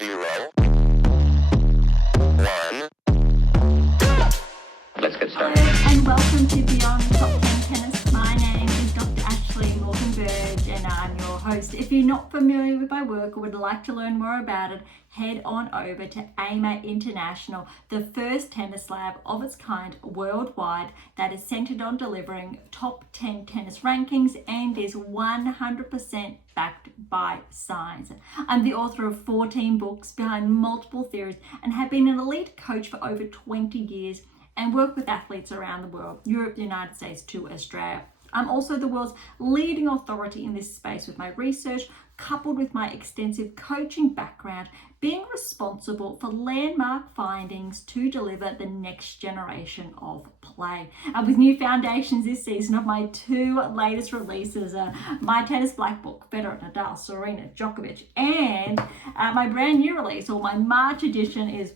0, 1. Let's get started. Hello and welcome to Beyond Top 10 Tennis. My name is Dr. Ashley Berge and I'm your host. If you're not familiar with my work or would like to learn more about it, head on over to AM8 International, the first tennis lab of its kind worldwide that is centered on delivering top 10 tennis rankings and is 100% backed by science. I'm the author of 14 books behind multiple theories and have been an elite coach for over 20 years and work with athletes around the world, Europe, the United States to Australia. I'm also the world's leading authority in this space with my research, coupled with my extensive coaching background, being responsible for landmark findings to deliver the next generation of play. With new foundations this season of my two latest releases, my tennis black book, Federer, Nadal, Serena, Djokovic, and my brand new release, or my March edition, is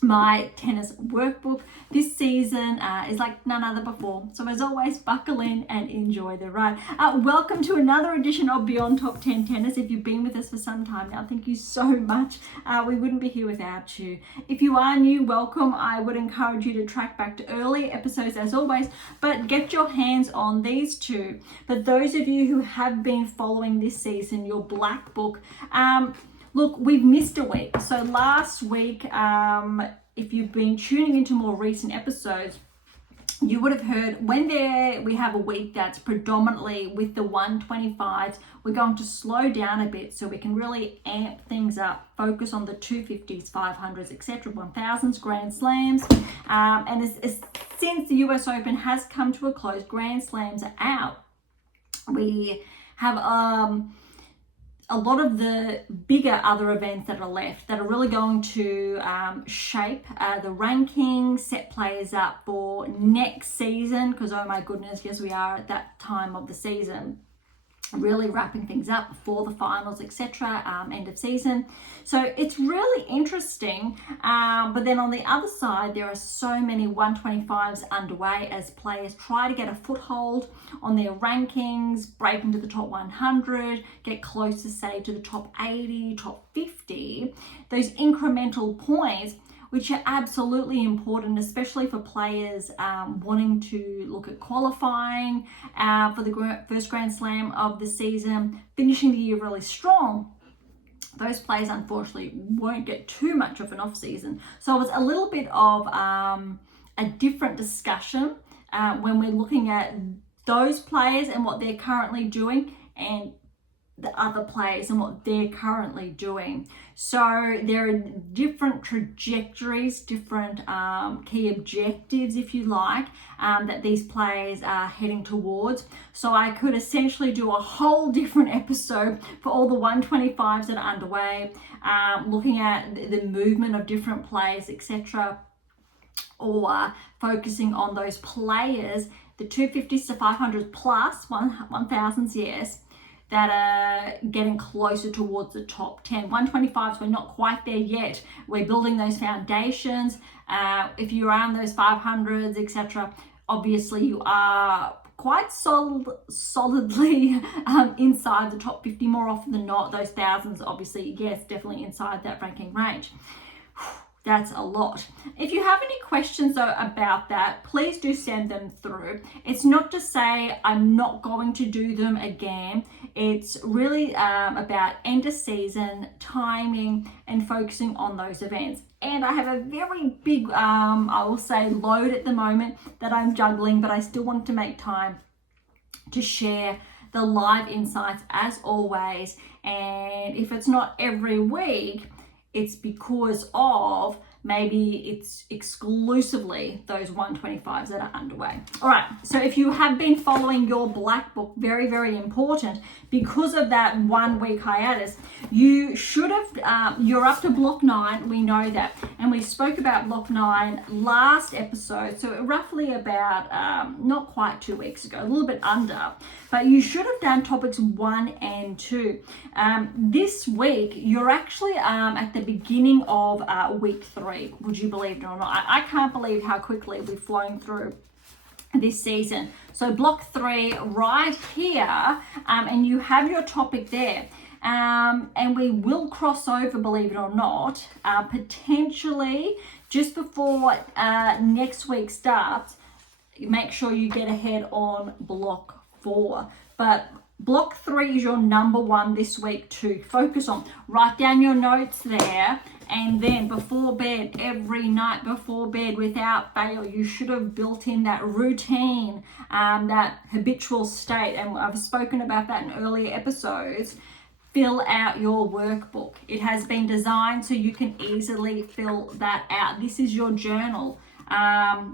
my tennis workbook. This season is like none other before. So as always, buckle in and enjoy the ride. Welcome to another edition of Beyond Top 10 Tennis. If you've been with us for some time now, thank you so much. We wouldn't be here without you. If you are new, welcome. I would encourage you to track back to early episodes as always, but get your hands on these two. But those of you who have been following this season, your black book, look, we've missed a week. So last week, if you've been tuning into more recent episodes, you would have heard when we have a week that's predominantly with the 125s, we're going to slow down a bit so we can really amp things up, focus on the 250s, 500s, etc., 1000s, Grand Slams. And since the US Open has come to a close, Grand Slams are out, we have a lot of the bigger other events that are left that are really going to shape the rankings, set players up for next season, because oh my goodness, yes, we are at that time of the season, really wrapping things up for the finals, etc., end of season. So it's really interesting, but then on the other side, there are so many 125s underway as players try to get a foothold on their rankings, break into the top 100, get closer, say, to the top 80, top 50, those incremental points, which are absolutely important, especially for players wanting to look at qualifying for the first Grand Slam of the season, finishing the year really strong. Those players, unfortunately, won't get too much of an off-season. So it's a little bit of a different discussion when we're looking at those players and what they're currently doing, and the other players and what they're currently doing. So there are different trajectories, different key objectives, if you like, that these players are heading towards. So I could essentially do a whole different episode for all the 125s that are underway, looking at the movement of different players, etc., or focusing on those players, the 250s to 500s plus 1000s, yes, that are getting closer towards the top 10. 125s, we're not quite there yet. We're building those foundations. If you're around those 500s, etc., obviously you are quite solidly inside the top 50 more often than not. Those thousands, obviously, yes, definitely inside that ranking range. That's a lot. If you have any questions though about that, please do send them through. It's not to say I'm not going to do them again. It's really about end of season, timing, and focusing on those events. And I have a very big, I will say, load at the moment that I'm juggling, but I still want to make time to share the live insights as always. And if it's not every week, it's because of maybe it's exclusively those 125s that are underway. All right, so if you have been following your black book, very, very important, because of that 1 week hiatus, you should have, you're up to block 9, we know that. And we spoke about block 9 last episode, so roughly about, not quite 2 weeks ago, a little bit under, but you should have done topics 1 and 2. This week, you're actually at the beginning of week 3, would you believe it or not? I can't believe how quickly we've flown through this season. So block 3 right here, and you have your topic there. And we will cross over, believe it or not, potentially just before next week starts. Make sure you get ahead on block 4. But block 3 is your number 1 this week to focus on. Write down your notes there, and then before bed, every night before bed, without fail, you should have built in that routine, that habitual state. And I've spoken about that in earlier episodes. Fill out your workbook. It has been designed so you can easily fill that out. This is your journal,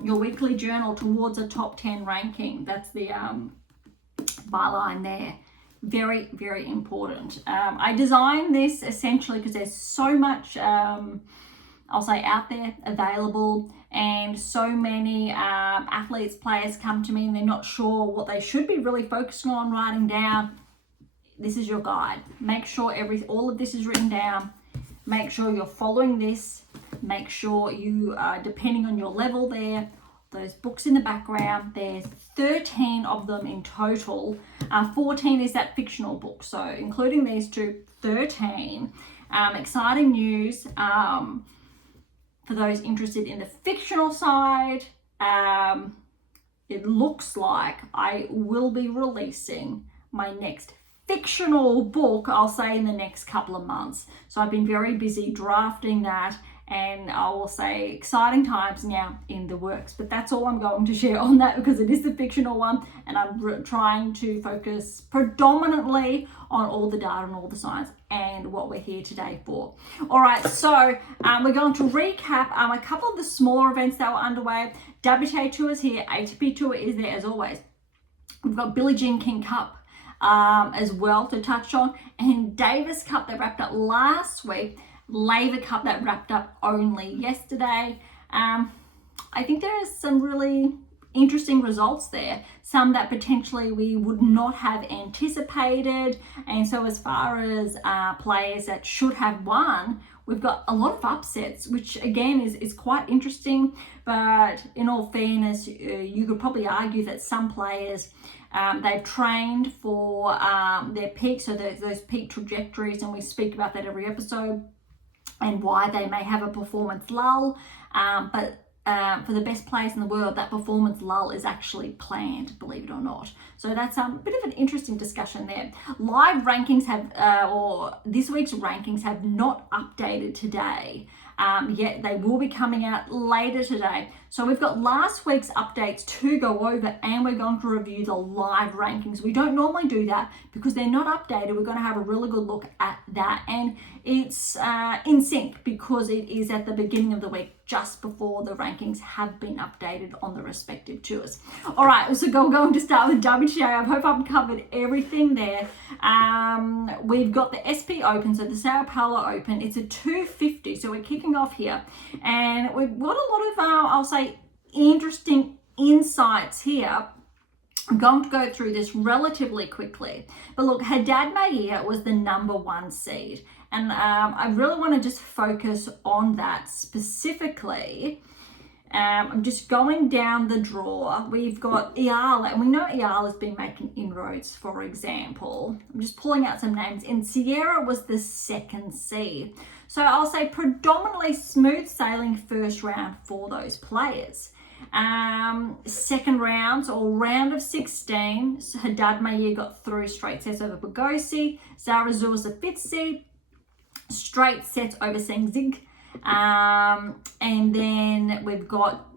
your weekly journal towards a top 10 ranking. That's the byline there. Very, very important. I designed this essentially because there's so much, I'll say, out there available, and so many athletes, players come to me and they're not sure what they should be really focusing on writing down. This is your guide. Make sure all of this is written down. Make sure you're following this. Make sure you are, depending on your level there, those books in the background. There's 13 of them in total. 14 is that fictional book. So including these two, 13. Exciting news for those interested in the fictional side. It looks like I will be releasing my next fictional book, I'll say, in the next couple of months. So I've been very busy drafting that, and I will say exciting times now in the works. But that's all I'm going to share on that, because it is the fictional one, and I'm trying to focus predominantly on all the data and all the science and what we're here today for. All right, so we're going to recap a couple of the smaller events that were underway. WTA Tour is here, ATP Tour is there as always. We've got Billie Jean King Cup as well to touch on, and Davis Cup that wrapped up last week, Laver Cup that wrapped up only yesterday. I think there is some really interesting results there, some that potentially we would not have anticipated. And so as far as players that should have won, we've got a lot of upsets, which again is quite interesting. But in all fairness, you could probably argue that some players, they've trained for their peak, so those peak trajectories, and we speak about that every episode, and why they may have a performance lull. But for the best players in the world, that performance lull is actually planned, believe it or not. So that's a bit of an interesting discussion there. Live rankings have, or this week's rankings have not updated today. Yet they will be coming out later today. So we've got last week's updates to go over, and we're going to review the live rankings. We don't normally do that because they're not updated. We're going to have a really good look at that, and it's in sync because it is at the beginning of the week, just before the rankings have been updated on the respective tours. All right, so we're going to start with WTA. I hope I've covered everything there. We've got the SP Open, so the Sao Paulo Open. It's a 250, so we're kicking off here, and we've got a lot of, I'll say, interesting insights here. I'm going to go through this relatively quickly. But look, Haddad Maia was the number 1 seed. And I really want to just focus on that specifically. I'm just going down the draw. We've got Iala, and we know Iala has been making inroads, for example. I'm just pulling out some names. And Sierra was the 2nd seed. So I'll say predominantly smooth sailing first round for those players. Second rounds, or round of 16, so Haddad Maia got through straight sets over Berge. Zarazu was the 5th seed, straight sets over Sengzig. And then we've got,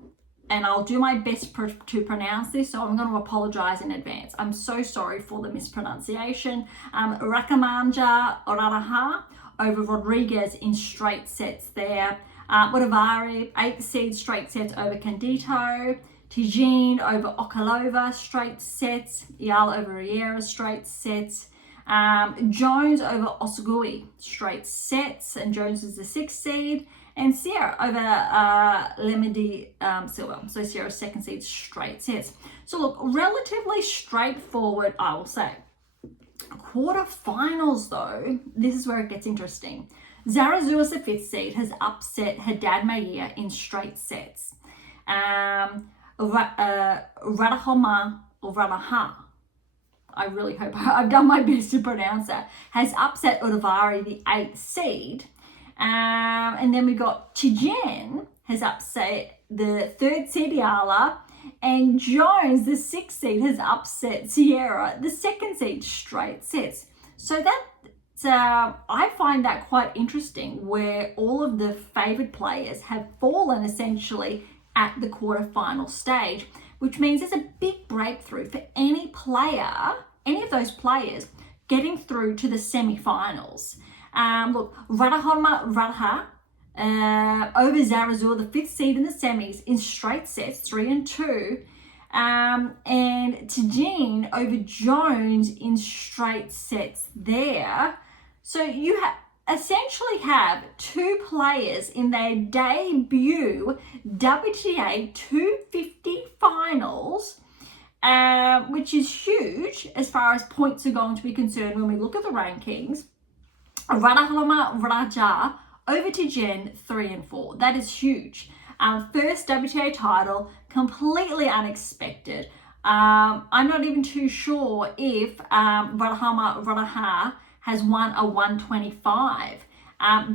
and I'll do my best to pronounce this, so I'm going to apologize in advance. I'm so sorry for the mispronunciation. Rakamanja Oraraha over Rodriguez in straight sets there. Wodavari, 8th seed, straight sets over Candido. Tijin over Okalova, straight sets. Iala over Riera, straight sets. Jones over Osugui, straight sets. And Jones is the 6th seed. And Sierra over Lemedi Silva. So Sierra's 2nd seed, straight sets. So look, relatively straightforward, I will say. Quarterfinals though, this is where it gets interesting. Zarazu as the 5th seed has upset Haddad Maia in straight sets. Radahoma, or Radaha, I really hope I've done my best to pronounce that, has upset Udavari, the 8th seed. And then we got Tijen has upset the 3rd seed Iala, and Jones, the 6th seed, has upset Sierra, the 2nd seed, straight sets. So I find that quite interesting, where all of the favoured players have fallen essentially at the quarterfinal stage, which means there's a big breakthrough for any player, any of those players, getting through to the semi-finals. Look, Radhaholma Radha over Zarazur, the 5th seed in the semis, in straight sets, 3-2. And Tijen over Jones in straight sets there. So you essentially have 2 players in their debut WTA 250 finals, which is huge as far as points are going to be concerned when we look at the rankings. Radhaholma Raja over Tijen 3-4. That is huge. First WTA title, completely unexpected. I'm not even too sure if Radhaholma Radha has won a 125.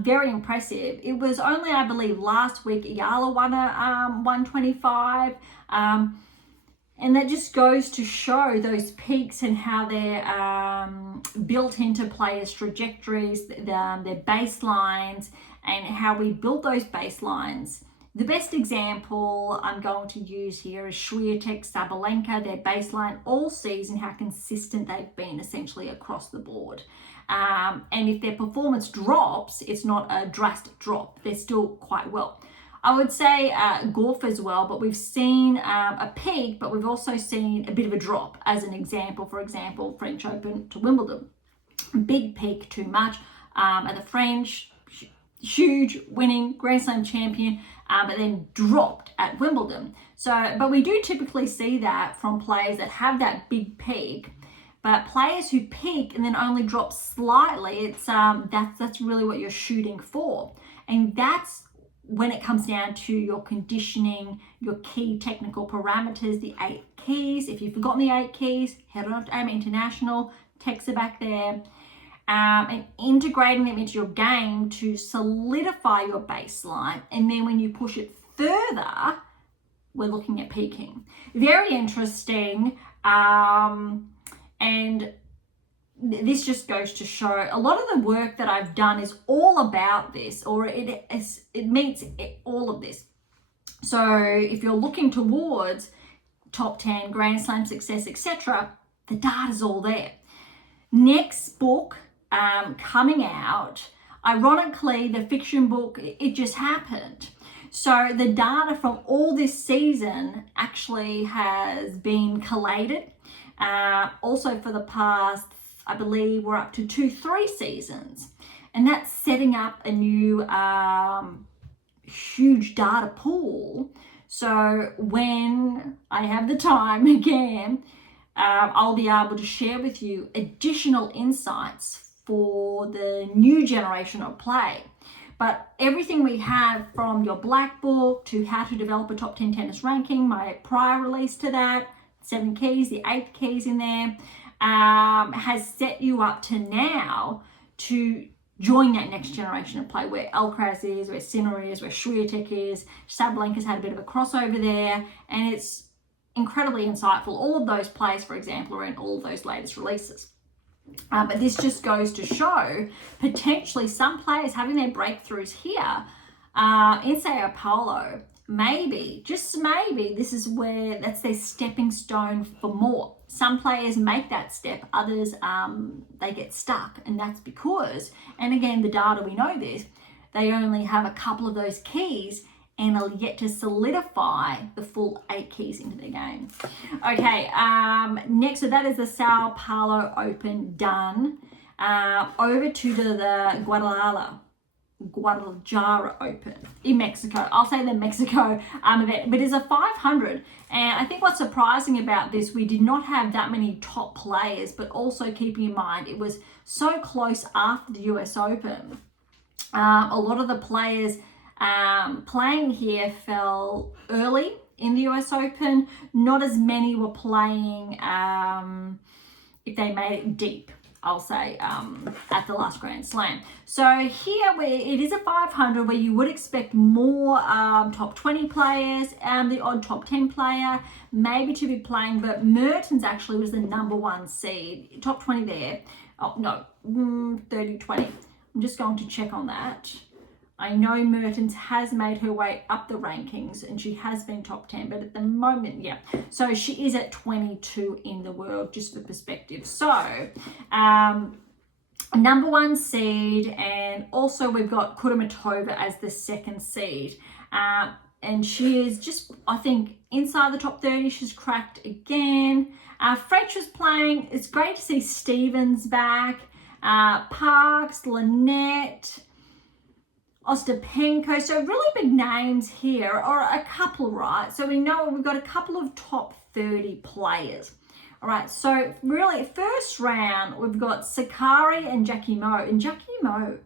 Very impressive. It was only, I believe, last week Iala won a 125. And that just goes to show those peaks and how they're built into players' trajectories, their baselines, and how we build those baselines. The best example I'm going to use here is Swiatek Sabalenka, their baseline all season, how consistent they've been essentially across the board. And if their performance drops, it's not a drastic drop. They're still quite well. I would say golf as well, but we've seen a peak, but we've also seen a bit of a drop. As an example, for example, French Open to Wimbledon. Big peak, too much. At the French, huge winning Grand Slam champion, but then dropped at Wimbledon. So, but we do typically see that from players that have that big peak. But players who peak and then only drop slightly, it's that's really what you're shooting for. And that's when it comes down to your conditioning, your key technical parameters, the 8 keys. If you've forgotten the 8 keys, head on to AM8 International, texts are back there. And integrating them into your game to solidify your baseline. And then when you push it further, we're looking at peaking. Very interesting. And this just goes to show a lot of the work that I've done is all about this, or it meets all of this. So if you're looking towards top 10, Grand Slam success, etc., the data's all there. Next book coming out, ironically, the fiction book, it just happened. So the data from all this season actually has been collated. Also for the past, I believe we're up to 2-3 seasons, and that's setting up a new huge data pool. So when I have the time again, I'll be able to share with you additional insights for the new generation of play. But everything we have, from your black book to how to develop a top 10 tennis ranking, my prior release to that, 7 keys, the 8 keys in there, has set you up to now to join that next generation of play, where Alcaraz is, where Sinner is, where Swiatek is. Sabalenka's had a bit of a crossover there, and it's incredibly insightful. All of those plays, for example, are in all of those latest releases. But this just goes to show potentially some players having their breakthroughs here in Sao Paulo. Maybe, just maybe, this is where that's their stepping stone for more. Some players make that step, others they get stuck, and that's because, and again, the data, we know this, they only have a couple of those keys and are yet to solidify the full 8 keys into their game. Okay, next, so that is the Sao Paulo Open done. Over to the Guadalajara Open in Mexico. I'll say the Mexico event, but it's a 500. And I think what's surprising about this, we did not have that many top players, but also keeping in mind it was so close after the US Open. A lot of the players playing here fell early in the US Open. Not as many were playing if they made it deep, I'll say, at the last Grand Slam. So here it is a 500 where you would expect more top 20 players, the odd top 10 player maybe to be playing, but Mertens actually was the number 1 seed, top 20 there. Oh no, 30, 20. I'm just going to check on that. I know Mertens has made her way up the rankings and she has been top 10, but at the moment, yeah. So she is at 22 in the world, just for perspective. So, number 1 seed, and also we've got Kudermetova as the 2nd seed. And she is just, I think, inside the top 30. She's cracked again. Fretch was playing. It's great to see Stevens back. Parks, Lynette, Ostapenko, so really big names here, or a couple, right? So we know we've got a couple of top 30 players. All right, so really first round, we've got Sakari and Jackie Mo, and Jackie Mo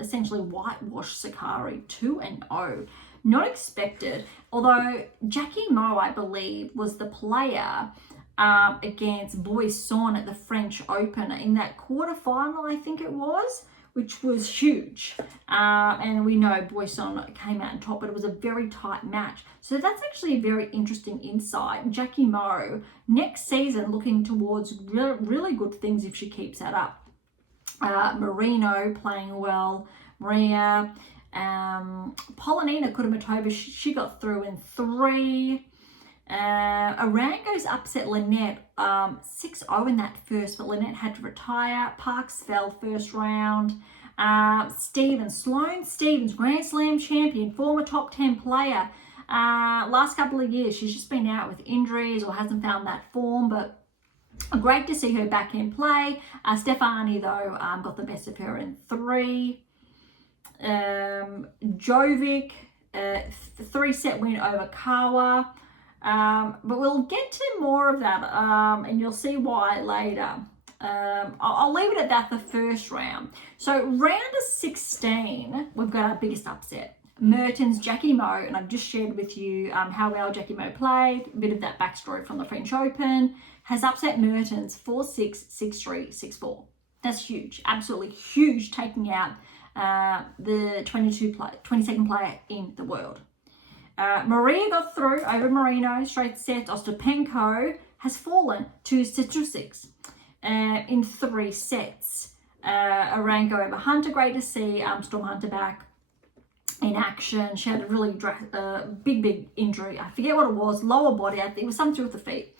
essentially whitewashed Sakari 2-0. Not expected, although Jackie Mo, I believe, was the player against Boisson at the French Open in that quarterfinal, I think it was, which was huge. And we know Boisson came out on top, but it was a very tight match. So that's actually a very interesting insight. Jackie Mo, next season, looking towards really good things if she keeps that up. Marino playing well. Maria. Paolini Kudermetova, she got through in 3. Arango's upset Lynette 6-0 in that first, but Lynette had to retire. Parks fell first round. Sloane Stevens, Grand Slam champion, former top 10 player. Last couple of years, she's just been out with injuries or hasn't found that form, but great to see her back in play. Stefani, though, got the best of her in 3. Jovic, 3-set win over Kawa. But we'll get to more of that, and you'll see why later. I'll leave it at that, the first round. So round of 16, we've got our biggest upset. Mertens, Jackie Mo, and I've just shared with you how well Jackie Mo played, a bit of that backstory from the French Open, has upset Mertens 4-6, 6-3, 6-4. That's huge, absolutely huge, taking out the 22nd player in the world. Maria got through over Marino, straight sets. Ostapenko has fallen to Citrusix in 3 sets. Arango over Hunter, great to see Storm Hunter back in action. She had a really big injury. I forget what it was, lower body. I think it was something with the feet.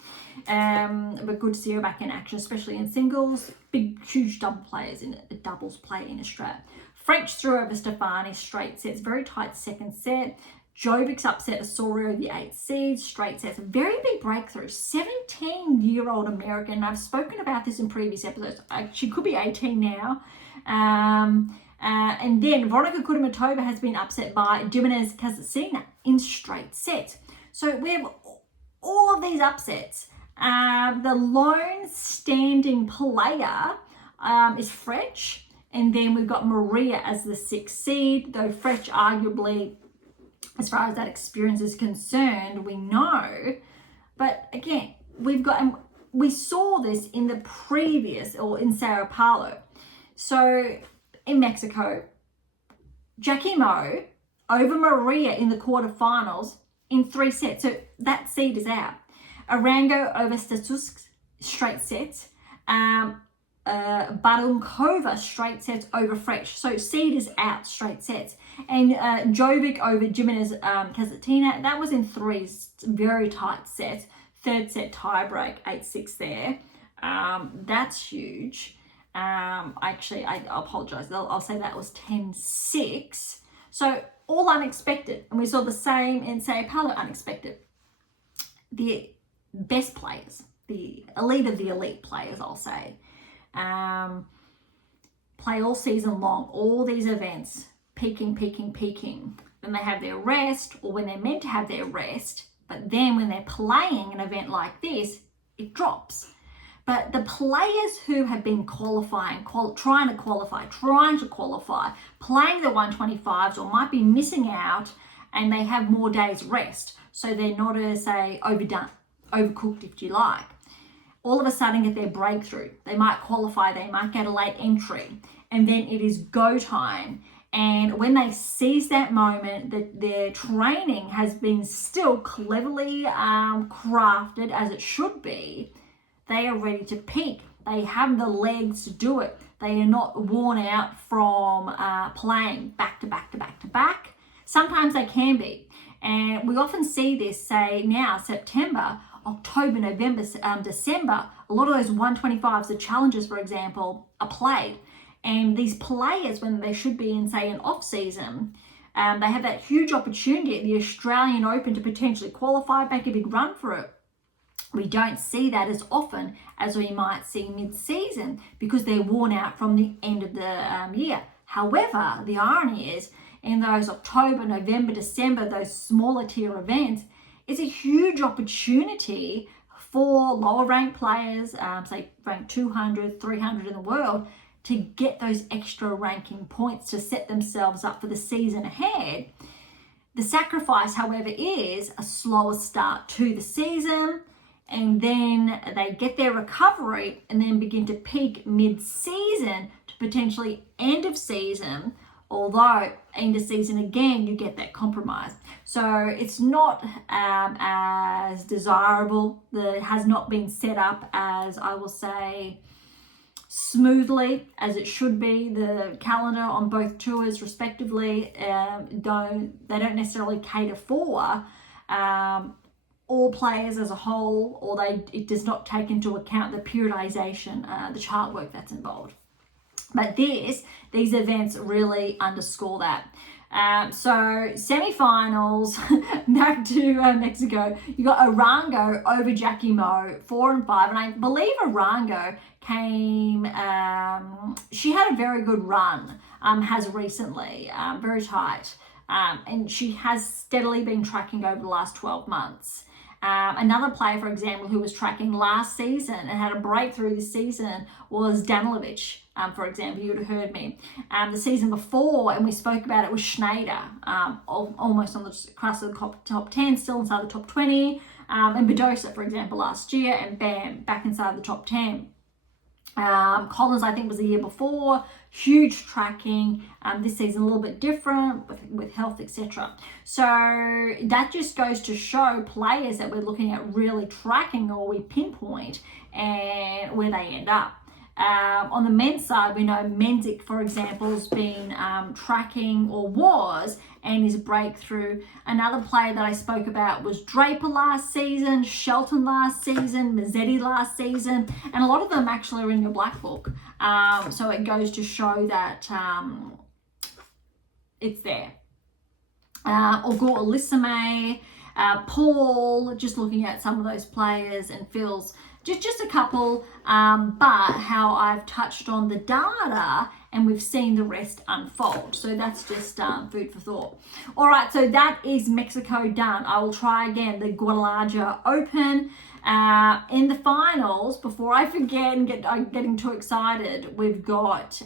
But good to see her back in action, especially in singles. Huge doubles play in Australia. French threw over Stefani, straight sets, very tight second set. Jovic's upset Osorio, the 8th seed, straight sets. Very big breakthrough. 17-year-old American. I've spoken about this in previous episodes. She could be 18 now. And then Veronika Kudermetova has been upset by Jimenez Kasatsina in straight sets. So we have all of these upsets. The lone standing player is Fretch. And then we've got Maria as the 6th seed, though Fretch arguably, as far as that experience is concerned, we know. But again, we saw this in the previous, or in Sao Paulo. So in Mexico, Jackie Mo over Maria in the quarterfinals in 3 sets. So that seed is out. Arango over Statusk, straight sets. Barunkova, straight sets over Fretch. So seed is out, straight sets. And Jovic over Jimenez Kasatsina, that was in 3 very tight sets. 3rd set tiebreak, 8-6 there. That's huge. Actually, I apologize. I'll say that was 10-6. So all unexpected. And we saw the same in Sao Paulo, unexpected. The best players, the elite of the elite players, I'll say, play all season long, all these events, peaking. Then they have their rest, or when they're meant to have their rest, but then when they're playing an event like this, it drops. But the players who have been qualifying, trying to qualify, playing the 125s, or might be missing out, and they have more days rest, so they're not, say, overdone, overcooked, if you like. all of a sudden get their breakthrough. They might qualify, they might get a late entry, and then it is go time. And when they seize that moment, that their training has been still cleverly crafted as it should be, they are ready to peak. They have the legs to do it. They are not worn out from playing back to back to back to back. Sometimes they can be. And we often see this, say now, September, October, November, December, a lot of those 125s, the challenges, for example, are played. And these players, when they should be in, say, an off-season, they have that huge opportunity at the Australian Open to potentially qualify, make a big run for it. We don't see that as often as we might see mid-season because they're worn out from the end of the year. However, the irony is, in those October, November, December, those smaller tier events, it's a huge opportunity for lower ranked players, say ranked 200, 300 in the world, to get those extra ranking points to set themselves up for the season ahead. The sacrifice, however, is a slower start to the season, and then they get their recovery and then begin to peak mid-season to potentially end of season, although end of season again you get that compromise. So it's not as desirable. It has not been set up as, I will say, smoothly as it should be. The calendar on both tours respectively don't necessarily cater for all players as a whole, or it does not take into account the periodization, the chart work that's involved. But these events really underscore that. So semi-finals, back to Mexico, you got Arango over Jackie Mo, 4 and 5, and I believe Arango came, she had a very good run, has recently, very tight, and she has steadily been tracking over the last 12 months. Another player, for example, who was tracking last season and had a breakthrough this season was Danilovic, for example. You would have heard me. The season before, and we spoke about it, was Schneider, almost on the cusp of the top 10, still inside the top 20. And Badosa, for example, last year, and bam, back inside the top 10. Collins, I think, was the year before. Huge tracking. This season a little bit different with health, etc. So that just goes to show players that we're looking at really tracking, or we pinpoint, and where they end up. On the men's side, we know Menzik, for example, has been tracking, or was, and his breakthrough. Another player that I spoke about was Draper last season, Shelton last season, Mazzetti last season, and a lot of them actually are in your black book. So it goes to show that it's there. Ogor Elisame, Paul, just looking at some of those players, and Phil's just a couple, but how I've touched on the data and we've seen the rest unfold. So that's just food for thought. All right, so that is Mexico done. I will try again the Guadalajara Open. In the finals, before I forget and I'm getting too excited, we've got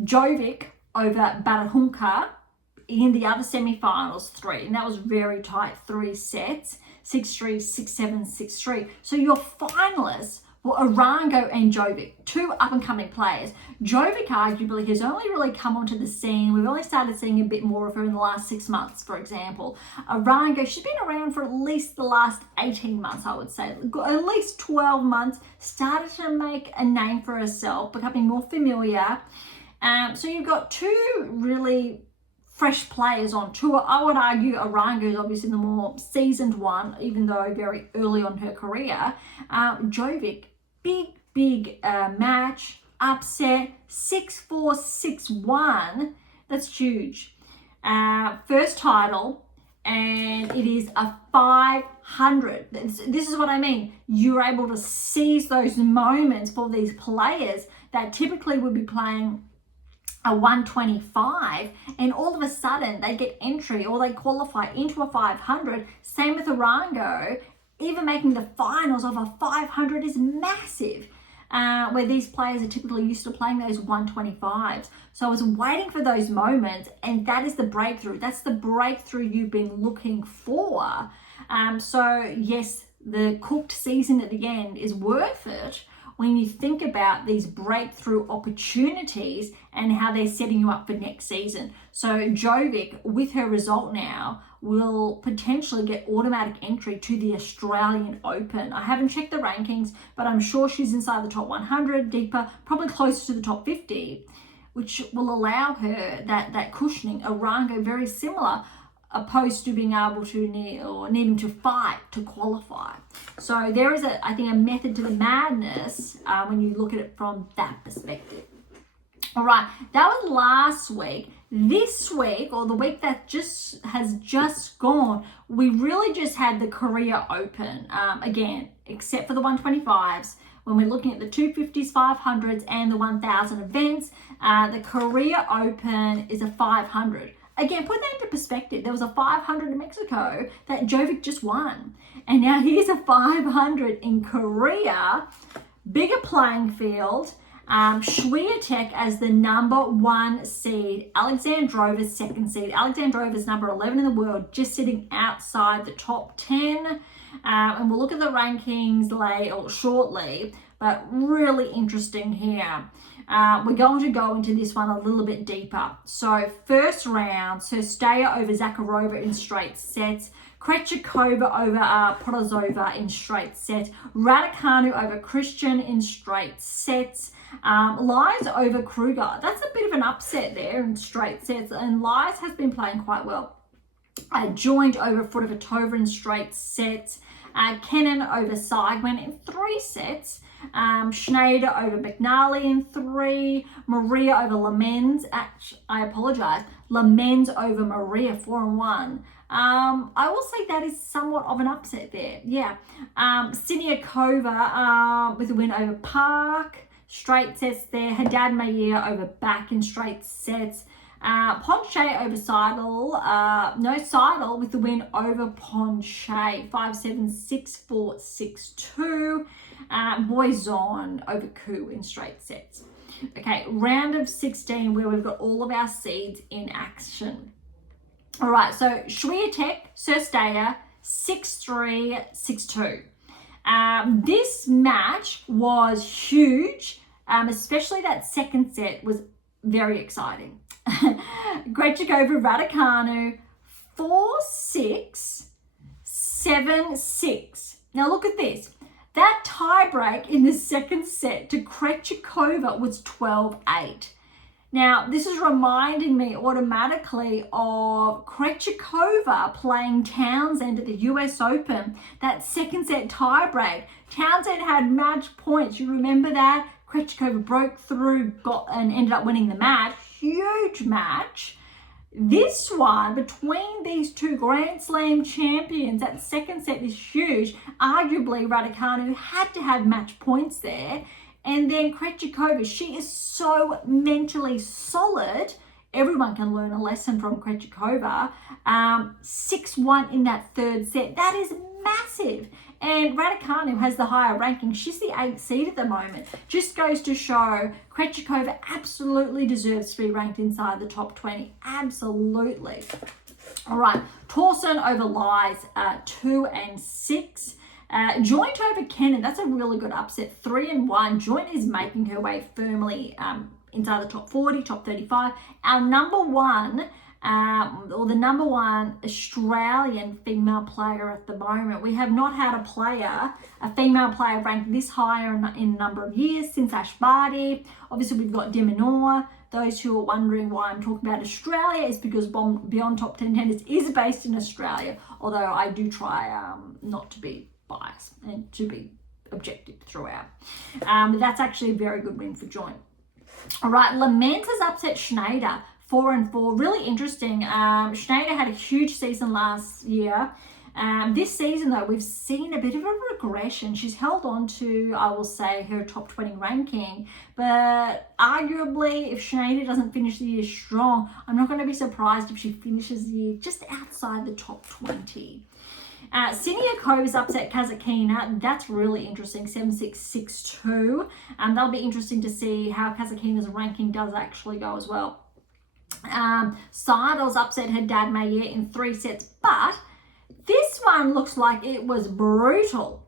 Jovic over Barahunka in the other semi-finals, 3, and that was very tight, 3 sets, 6-3, 6-7, 6-3. So your finalists were Arango and Jovic, 2 up-and-coming players. Jovic arguably has only really come onto the scene. We've only started seeing a bit more of her in the last 6 months, for example. Arango, she's been around for at least the last 18 months, I would say. At least 12 months, started to make a name for herself, becoming more familiar. So you've got 2 really fresh players on tour. I would argue Arango is obviously the more seasoned one, even though very early on her career. Jovic, big match, upset, 6-4, 6-1. That's huge. First title, and it is a 500. This is what I mean. You're able to seize those moments for these players that typically would be playing a 125, and all of a sudden they get entry or they qualify into a 500. Same with Arango. Even making the finals of a 500 is massive, where these players are typically used to playing those 125s. So I was waiting for those moments, and that is the breakthrough. That's the breakthrough you've been looking for. So yes, the cooked season at the end is worth it when you think about these breakthrough opportunities and how they're setting you up for next season. So Jovic, with her result now, will potentially get automatic entry to the Australian Open. I haven't checked the rankings, but I'm sure she's inside the top 100, deeper, probably closer to the top 50, which will allow her that cushioning, a rango very similar, opposed to being able to needing to fight to qualify. So there is, I think, a method to the madness when you look at it from that perspective. All right, that was last week. This week, or the week that has just gone, we really just had the Korea Open. Again, except for the 125s, when we're looking at the 250s, 500s, and the 1000 events, the Korea Open is a 500. Again, put that into perspective. There was a 500 in Mexico that Jovic just won. And now here's a 500 in Korea. Bigger playing field. Swiatek as the number 1 seed. Alexandrova second seed. Alexandrova's number 11 in the world, just sitting outside the top 10. And we'll look at the rankings shortly, but really interesting here. We're going to go into this one a little bit deeper. So first round, Staya over Zakharova in straight sets. Krejcikova over Potazova in straight sets. Raducanu over Christian in straight sets. Lies over Kruger. That's a bit of an upset there in straight sets, and Lies has been playing quite well. Joined over Furtova in straight sets. Kennan over Seigman in 3 sets. Schneider over McNally in 3. Maria over Lamens. I apologize. Lamens over Maria 4-1. I will say that is somewhat of an upset there. Yeah. Siniakova with a win over Park. Straight sets there. Haddad Mayer over Back in straight sets. Ponche over Seidel. Seidel with the win over Ponche. 5-7, 6-4, 6-2. Boizon over Ku in straight sets. Okay, round of 16 where we've got all of our seeds in action. All right, so Swiatek, Staya, 6-3, 6-2. This match was huge, especially that second set was very exciting. Krejcikova Raducanu 4-6, 7-6. Now look at this. That tiebreak in the second set to Krejcikova was 12-8. Now, this is reminding me automatically of Krejcikova playing Townsend at the US Open. That second set tiebreak. Townsend had match points. You remember that? Krejcikova broke through, and ended up winning the match. Huge match. This one, between these two Grand Slam champions, that second set is huge. Arguably, Raducanu had to have match points there. And then Krejcikova, she is so mentally solid. Everyone can learn a lesson from Krejcikova. 6-1 in that third set. That is massive. And Raducanu has the higher ranking. She's the 8th seed at the moment. Just goes to show Krejcikova absolutely deserves to be ranked inside the top 20. Absolutely. All right. Torsen over Lies, 2-6. Joint over Kennan. That's a really good upset. 3-1. Joint is making her way firmly inside the top 40, top 35. Our number one, or the number 1 Australian female player at the moment. We have not had a female player ranked this higher in a number of years since Ash Barty. Obviously, we've got De Minaur. Those who are wondering why I'm talking about Australia is because Beyond Top 10 Tennis is based in Australia, although I do try not to be biased and to be objective throughout. But that's actually a very good win for Joint. All right, Lamens has upset Schneider 4-4. Really interesting. Schneider had a huge season last year. This season, though, we've seen a bit of a regression. She's held on to, I will say, her top 20 ranking. But arguably, if Schneider doesn't finish the year strong, I'm not going to be surprised if she finishes the year just outside the top 20. Siniakova's upset Kasatkina. That's really interesting. 7-6, 6-2. That'll be interesting to see how Kasatkina's ranking does actually go as well. Seidel's upset Haddad Mayer in 3 sets, but This one looks like it was brutal.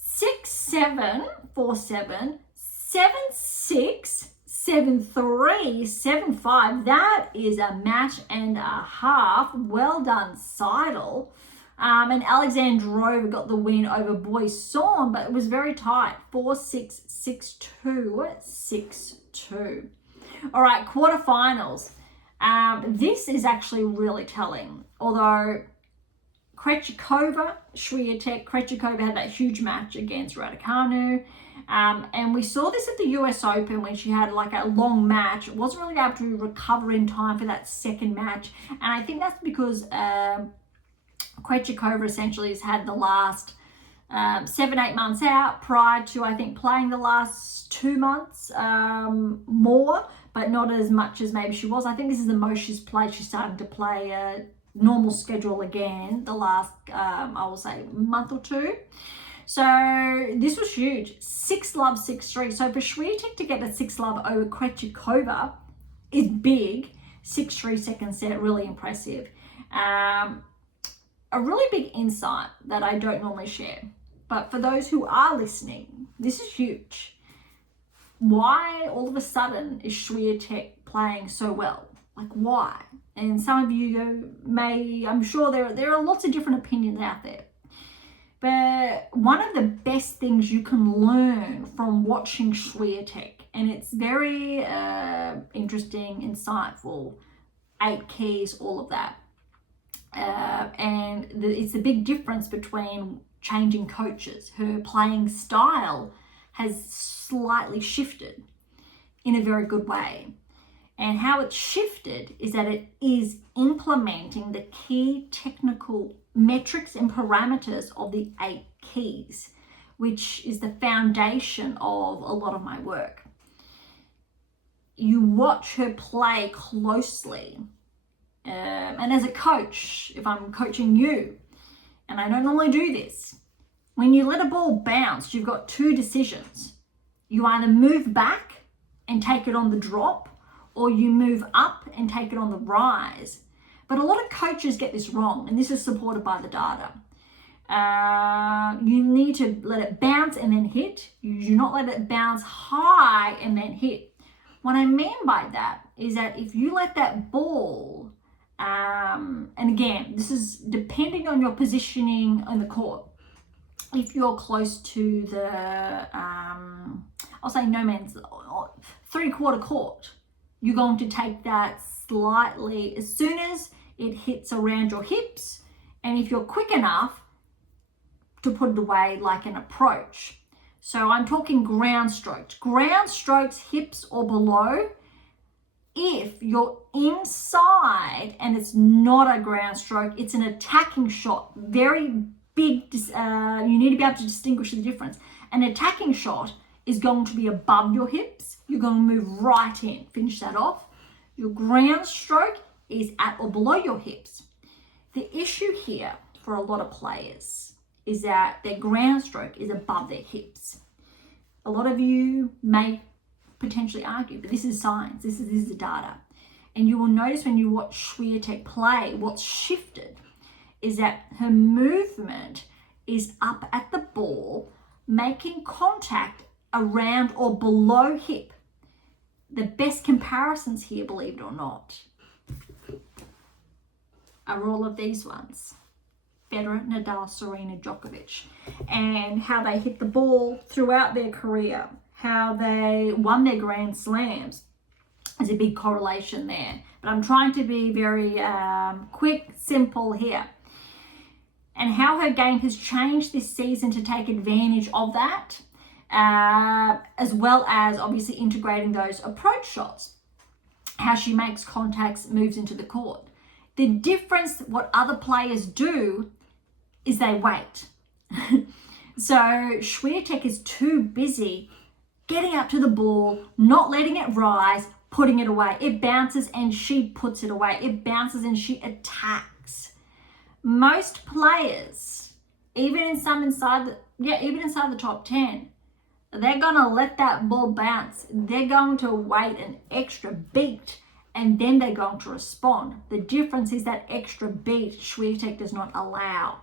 6-7, 4-7, 7-6, 7-3, 7-5. That is a match and a half. Well done, Seidel. And Alexandrova got the win over Boisson, but it was very tight. 4-6, 6-2, 6-2. All right, quarterfinals. This is actually really telling. Although Krejcikova, Swiatek, Krejcikova had that huge match against Raducanu. And we saw this at the US Open when she had like a long match. Wasn't really able to recover in time for that second match. And I think that's because Krejcikova essentially has had the last 7-8 months out prior to, I think, playing the last 2 months more, but not as much as maybe she was. I think this is the most she's played. She's starting to play a normal schedule again the last, I will say, month or two. So this was huge. 6-love, 6-3. So for Swiatek to get a 6-love over Krejcikova is big. 6-3 second set, really impressive. A really big insight that I don't normally share. But for those who are listening, this is huge. Why all of a sudden is Swiatek playing so well? Like, why? And some of you may, I'm sure there are lots of different opinions out there. But one of the best things you can learn from watching Swiatek, and it's very interesting, insightful, 8 keys, all of that. It's a big difference between changing coaches. Her playing style has slightly shifted in a very good way. And how it's shifted is that it is implementing the key technical metrics and parameters of the 8 keys, which is the foundation of a lot of my work. You watch her play closely. And as a coach, if I'm coaching you, and I don't normally do this, when you let a ball bounce, you've got 2 decisions. You either move back and take it on the drop, or you move up and take it on the rise. But a lot of coaches get this wrong, and this is supported by the data. You need to let it bounce and then hit. You do not let it bounce high and then hit. What I mean by that is that if you let that ball, and again, this is depending on your positioning on the court. If you're close to the, I'll say no man's 3/4 court, you're going to take that slightly as soon as it hits around your hips, and if you're quick enough to put it away like an approach. So I'm talking ground strokes. Ground strokes, hips or below. If you're inside and it's not a ground stroke, it's an attacking shot. Very big, you need to be able to distinguish the difference. An attacking shot is going to be above your hips. You're going to move right in. Finish that off. Your ground stroke is at or below your hips. The issue here for a lot of players is that their ground stroke is above their hips. A lot of you may potentially argue, but this is science, this is the data. And you will notice when you watch Swiatek play, what's shifted is that her movement is up at the ball, making contact around or below hip. The best comparisons here, believe it or not, are all of these ones. Federer, Nadal, Serena, Djokovic, and how they hit the ball throughout their career, how they won their Grand Slams. There's a big correlation there. But I'm trying to be very quick, simple here. And how her game has changed this season to take advantage of that, as well as obviously integrating those approach shots. How she makes contacts, moves into the court. The difference, what other players do, is they wait. So Swiatek is too busy getting up to the ball, not letting it rise, putting it away. It bounces and she puts it away. It bounces and she attacks. Most players, even inside the top 10, they're gonna let that ball bounce. They're going to wait an extra beat and then they're going to respond. The difference is that extra beat Swiatek does not allow.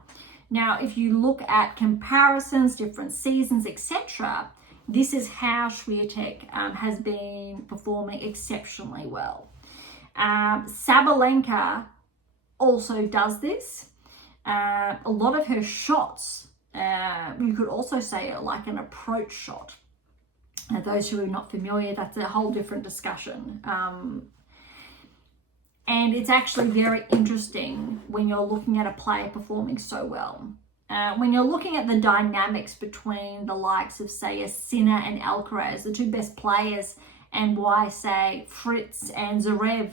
Now, if you look at comparisons, different seasons, etc., this is how Swiatek has been performing exceptionally well. Sabalenka also does this. A lot of her shots, you could also say are like an approach shot. Those who are not familiar, that's a whole different discussion. And it's actually very interesting when you're looking at a player performing so well. When you're looking at the dynamics between the likes of, say, a Sinner and Alcaraz, the two best players, and why, say, Fritz and Zverev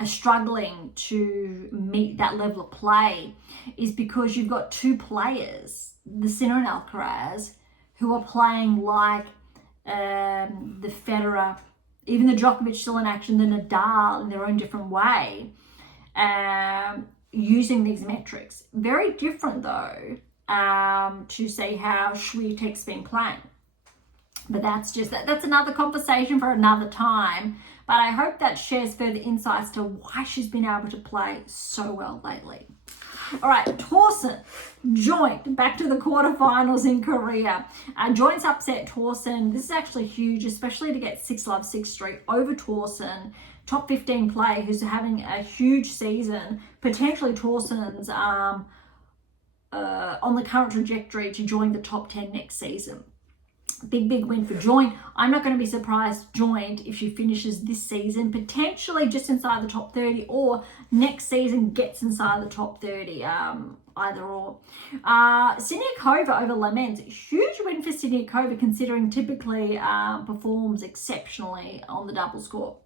are struggling to meet that level of play, is because you've got two players, the Sinner and Alcaraz, who are playing like the Federer, even the Djokovic still in action, the Nadal in their own different way, using these metrics. Very different though to say how Swiatek's been playing. But that's another conversation for another time. But I hope that shares further insights to why she's been able to play so well lately. All right, Thorsen, joint, back to the quarterfinals in Korea. Joint's upset Thorsen. This is actually huge, especially to get 6-love, 6-3 over Thorsen. Top 15 player who's having a huge season. Potentially Thorsen's on the current trajectory to join the top 10 next season. Big win for Joint. I'm not going to be surprised, Joint, if she finishes this season potentially just inside the top 30, or next season gets inside the top 30, either or. Siniakova over Lamens. Huge win for Siniakova, considering typically performs exceptionally on the double score.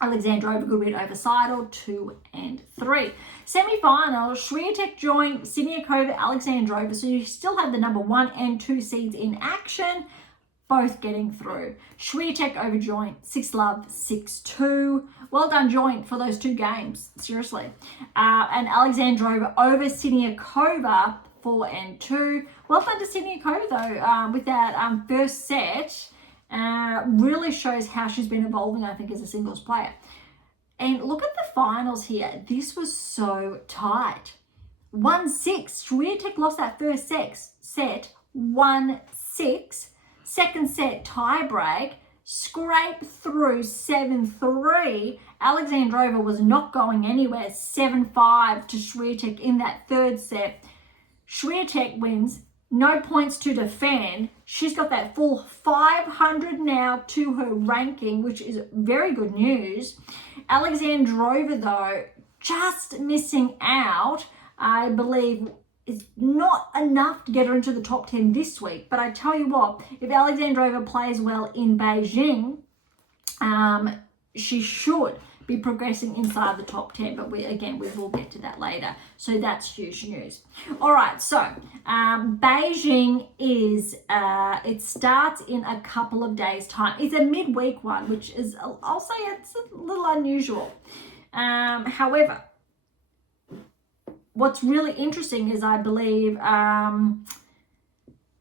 Alexandrova, good win over Seidel, 2 and 3. Semi-final, Swiatek Joint, Siniakova, Alexandrova. So you still have the number 1 and 2 seeds in action, both getting through. Swiatek over Joint, 6-love, 6-2. Well done, Joint, for those 2 games, seriously. And Alexandrova over Siniakova, 4 and 2. Well done to Siniakova, though, with that first set. Really shows how she's been evolving, I think, as a singles player. And look at the finals here. This was so tight. 1-6. Swiatek lost that first set. 1-6. Second set tie break. Scrape through 7-3. Alexandrova was not going anywhere. 7-5 to Swiatek in that third set. Swiatek wins. No points to defend. She's got that full 500 now to her ranking, which is very good news. Alexandrova, though, just missing out, I believe, is not enough to get her into the top 10 this week. But I tell you what, if Alexandrova plays well in Beijing, she should be progressing inside the top 10, but we will get to that later. So that's huge news. All right, so Beijing is it starts in a couple of days' time. It's a midweek one, which is, I'll say, it's a little unusual. However, what's really interesting is, I believe,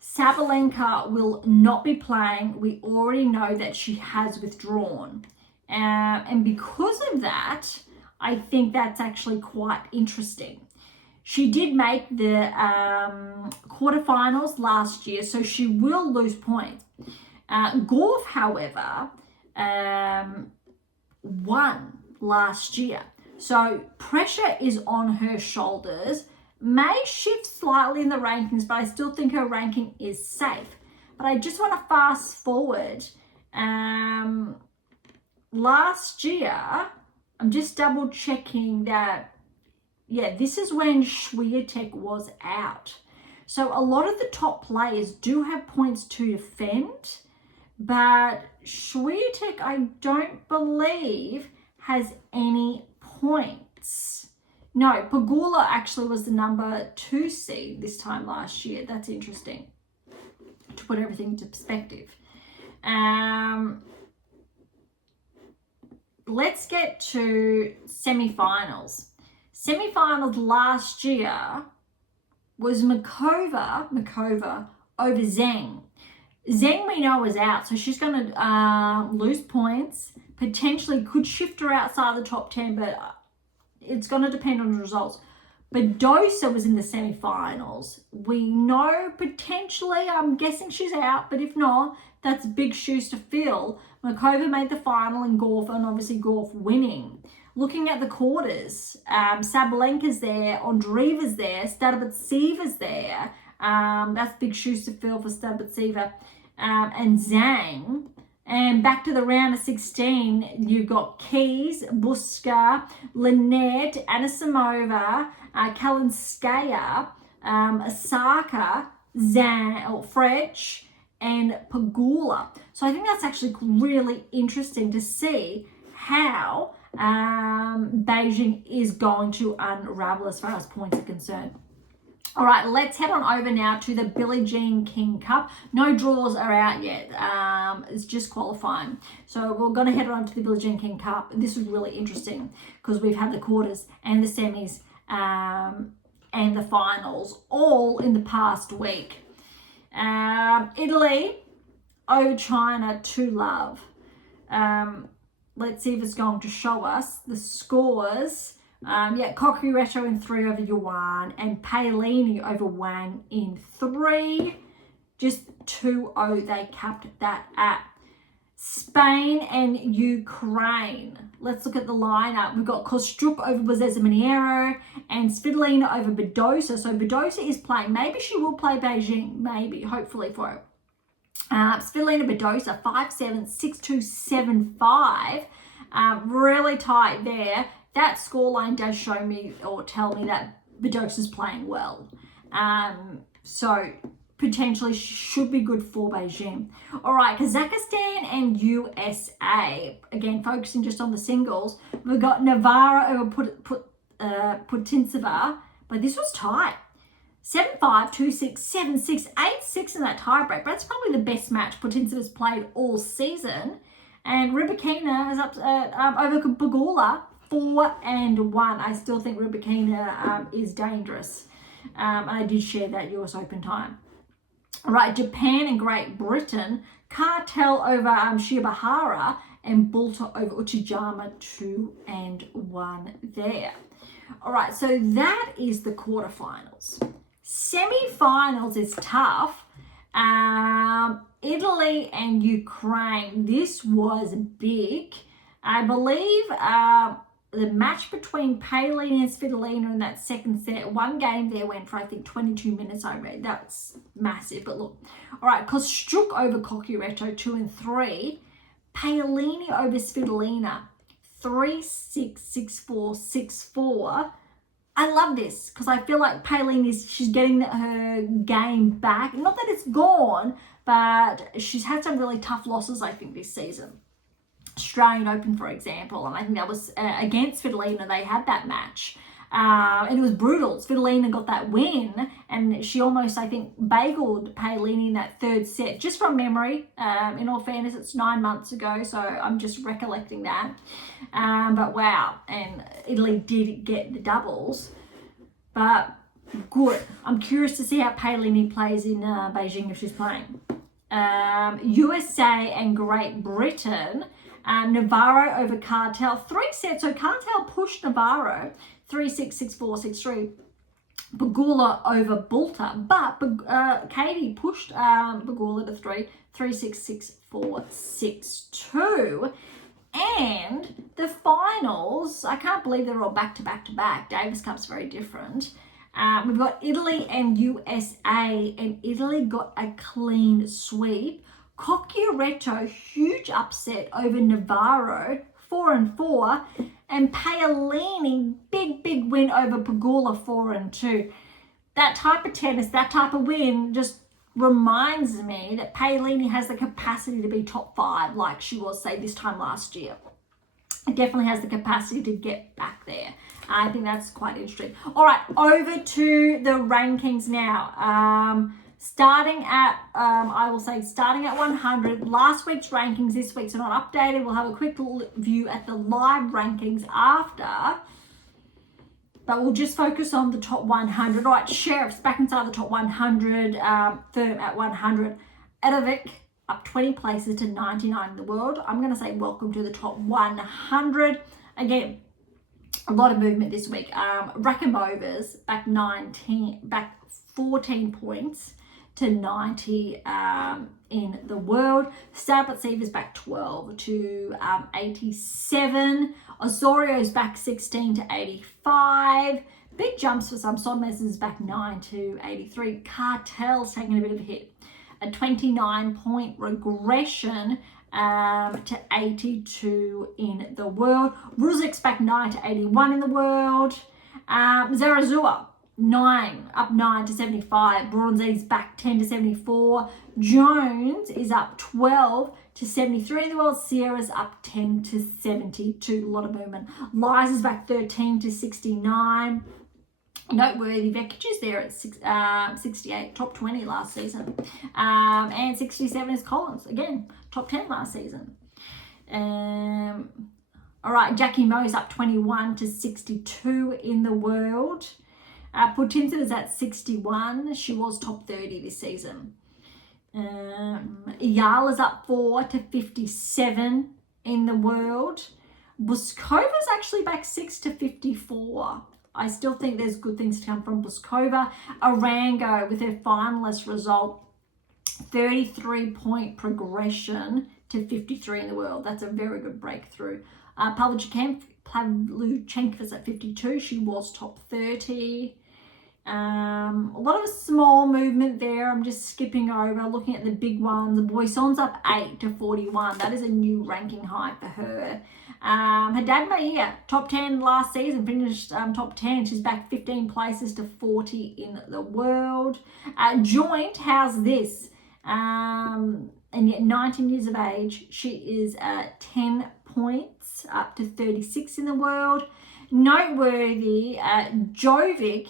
Sabalenka will not be playing. We already know that she has withdrawn. And because of that, I think that's actually quite interesting. She did make the quarterfinals last year, so she will lose points. Gauff, however, won last year. So pressure is on her shoulders. May shift slightly in the rankings, but I still think her ranking is safe. But I just want to fast forward. Last year, I'm just double checking that, this is when Swiatek was out. So a lot of the top players do have points to defend, but Swiatek, I don't believe, has any points. No, Pegula actually was the number 2 seed this time last year. That's interesting, to put everything into perspective. Let's get to semi-finals. Semi-finals last year was Makova over Zheng. Zheng we know is out, so she's going to lose points, potentially could shift her outside the top 10, but it's going to depend on the results. Badosa was in the semi-finals. We know potentially, I'm guessing she's out, but if not, that's big shoes to fill. Markova made the final in golf, and obviously golf winning. Looking at the quarters, Sabalenka's there, Andreeva's there, Stabatsiva's there. That's big shoes to fill for Stabatsiva and Zhang. And back to the round of 16, you've got Keys, Buska, Lynette, Anisimova, Kalinskaya, Osaka, Zhang, Fretch, and Pegula. So I think that's actually really interesting to see how Beijing is going to unravel as far as points are concerned. All right, let's head on over now to the Billie Jean King Cup. No draws are out yet. It's just qualifying. So we're going to head on to the Billie Jean King Cup. This is really interesting because we've had the quarters and the semis and the finals all in the past week. Italy over China 2-love. Let's see if it's going to show us the scores. Kokureto in 3 over Yuan, and Paolini over Wang in 3. Just 2-0 they capped that at. Spain and Ukraine. Let's look at the lineup. We've got Kostyuk over Bozeza and Svitolina over Badosa. So Badosa is playing. Maybe she will play Beijing. Maybe, hopefully for her. Svitolina Badosa 5-7, 6-2, 7-5. Really tight there. That scoreline does show me or tell me that Badosa's playing well. So potentially should be good for Beijing. All right, Kazakhstan and USA. Again, focusing just on the singles. We've got Navarro over Putintseva, but this was tight. 7-5, 2-6, 7-6, 8-6 in that tiebreak. That's probably the best match Putintseva's played all season. And Rybakina is up over Pegula, 4-1. I still think Rybakina is dangerous. I did share that US Open time. All right, Japan and Great Britain. Cartel over Shibahara and Bulta over Uchijama, 2-1 there. All right, so that is the quarterfinals. Semi-finals is tough. Italy and Ukraine. This was big. I believe the match between Paolini and Svitolina in that second set, one game there went for, I think, 22 minutes, I read. That's massive, but look. All right, Kostyuk over Kokureto, 2-3. Paolini over Svitolina, 3-6, 6-4, 6-4. I love this because I feel like she's getting her game back. Not that it's gone, but she's had some really tough losses, I think, this season. Australian Open, for example, and I think that was against Svitolina. They had that match, and it was brutal. Svitolina got that win, and she almost, I think, bageled Paolini in that third set, just from memory. In all fairness, it's 9 months ago, so I'm just recollecting that. But wow, and Italy did get the doubles, but good. I'm curious to see how Paolini plays in Beijing if she's playing. USA and Great Britain. Navarro over Cartel, 3 sets. So Cartel pushed Navarro 3-6, 6-4, 6-3. Pegula over Bulta, but Katie pushed Pegula to 3-6, 6-4, 6-2. And the finals, I can't believe they're all back to back to back. Davis Cup's very different. We've got Italy and USA, and Italy got a clean sweep. Kokureto, huge upset over Navarro, 4-4, and Paolini, big win over Pegula, 4-2. That type of tennis, that type of win just reminds me that Paolini has the capacity to be top 5 like she was, say, this time last year. It definitely has the capacity to get back there. I think that's quite interesting. All right, over to the rankings now. Starting at 100. Last week's rankings this week's are not updated. We'll have a quick view at the live rankings after. But we'll just focus on the top 100. All right, Sheriff's back inside the top 100. Firm at 100. Edovic up 20 places to 99 in the world. I'm going to say welcome to the top 100. Again, a lot of movement this week. Rakimovas back 14 points to 90 in the world. Stabatsev's back 12 to 87. Osorio's back 16 to 85. Big jumps for some. Sonmez's back 9 to 83. Cartel's taking a bit of a hit. A 29-point regression to 82 in the world. Ruzic's back 9 to 81 in the world. Zarazua, up 9 to 75. Bronze's back 10 to 74. Jones is up 12 to 73 in the world. Sierra's up 10 to 72. A lot of movement. Liza's back 13 to 69. Noteworthy, Vekic is there at 68, top 20 last season. And 67 is Collins, again, top 10 last season. All right, Jackie Mo's up 21 to 62 in the world. Putintseva is at 61. She was top 30 this season. Iyala's up 4 to 57 in the world. Buskova's actually back 6 to 54. I still think there's good things to come from Buskova. Arango with her finalist result, 33-point progression to 53 in the world. That's a very good breakthrough. Pavlyuchenkova's at 52. She was top 30. A lot of small movement there. I'm just skipping over, looking at the big ones. Boisson's up 8 to 41. That is a new ranking high for her. Haddad Maia, top 10 last season, finished top 10. She's back 15 places to 40 in the world. Joint, how's this? And yet 19 years of age. She is 10 points up to 36 in the world. Noteworthy, Jovic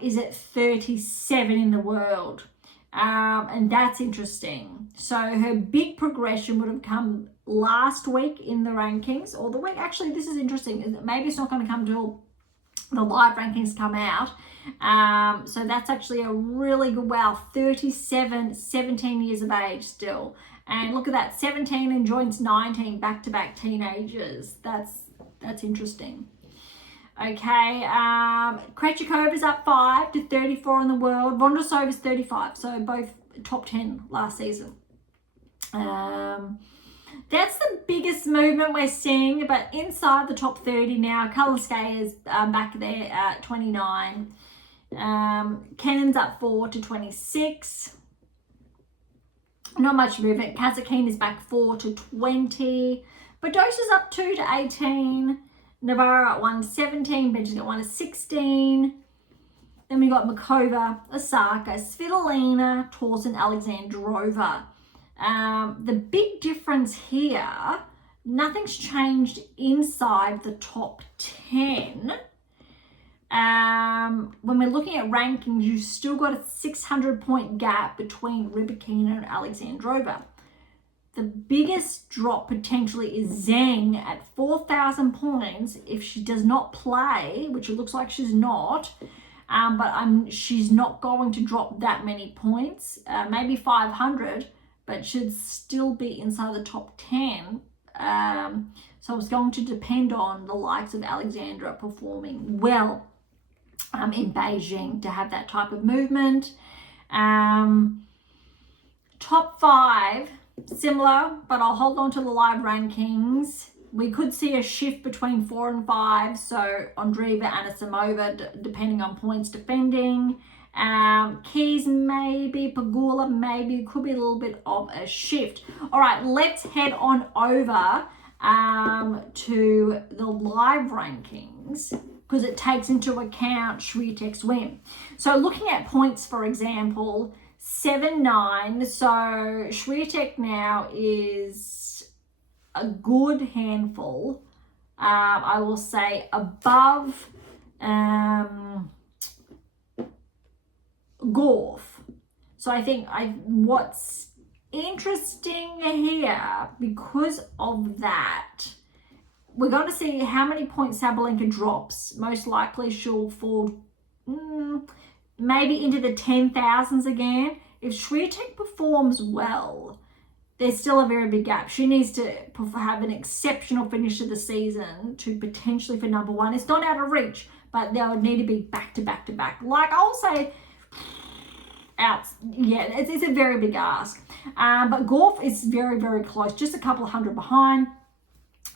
is at 37 in the world. And that's interesting. So her big progression would have come last week in the rankings, or the week, actually, this is interesting. Maybe it's not going to come till the live rankings come out. So that's actually a really good, wow, 37, 17 years of age still. And look at that, 17 and Joint's 19, back-to-back teenagers. That's interesting. Okay, Krejcikova's up 5 to 34 in the world. Vondrousova's 35, so both top 10 last season. That's the biggest movement we're seeing, but inside the top 30 now, Kalinskaya's back there at 29. Kennan's up 4 to 26. Not much movement. Kazakin is back 4 to 20. Badosa's up 2 to 18. Navarro at 1 to 17. Benjamin at 1 to 16. Then we got Makova, Osaka, Svitolina, Torsen, Alexandrova. The big difference here, nothing's changed inside the top 10. When we're looking at rankings, you've still got a 600-point gap between Rybakina and Alexandrova. The biggest drop potentially is Zheng at 4,000 points if she does not play, which it looks like she's not. But she's not going to drop that many points, maybe 500, but should still be inside the top 10. So it's going to depend on the likes of Alexandra performing well in Beijing to have that type of movement. Top 5, similar, but I'll hold on to the live rankings. We could see a shift between 4 and 5, so Andreeva, Anisimova, depending on points defending. Keys maybe, Pagula maybe, could be a little bit of a shift. All right, let's head on over to the live rankings because it takes into account Swiatek's win. So looking at points, for example, 7-9. So Swiatek now is a good handful. I will say above Gauff. So I think what's interesting here, because of that, we're going to see how many points Sabalenka drops. Most likely she'll fall maybe into the 10,000s again. if Swiatek performs well, there's still a very big gap. She needs to have an exceptional finish of the season to potentially for number one. It's not out of reach, but there would need to be back to back to back. Like I'll say, it's a very big ask. But Gauff is very, very close, just a couple of hundred behind.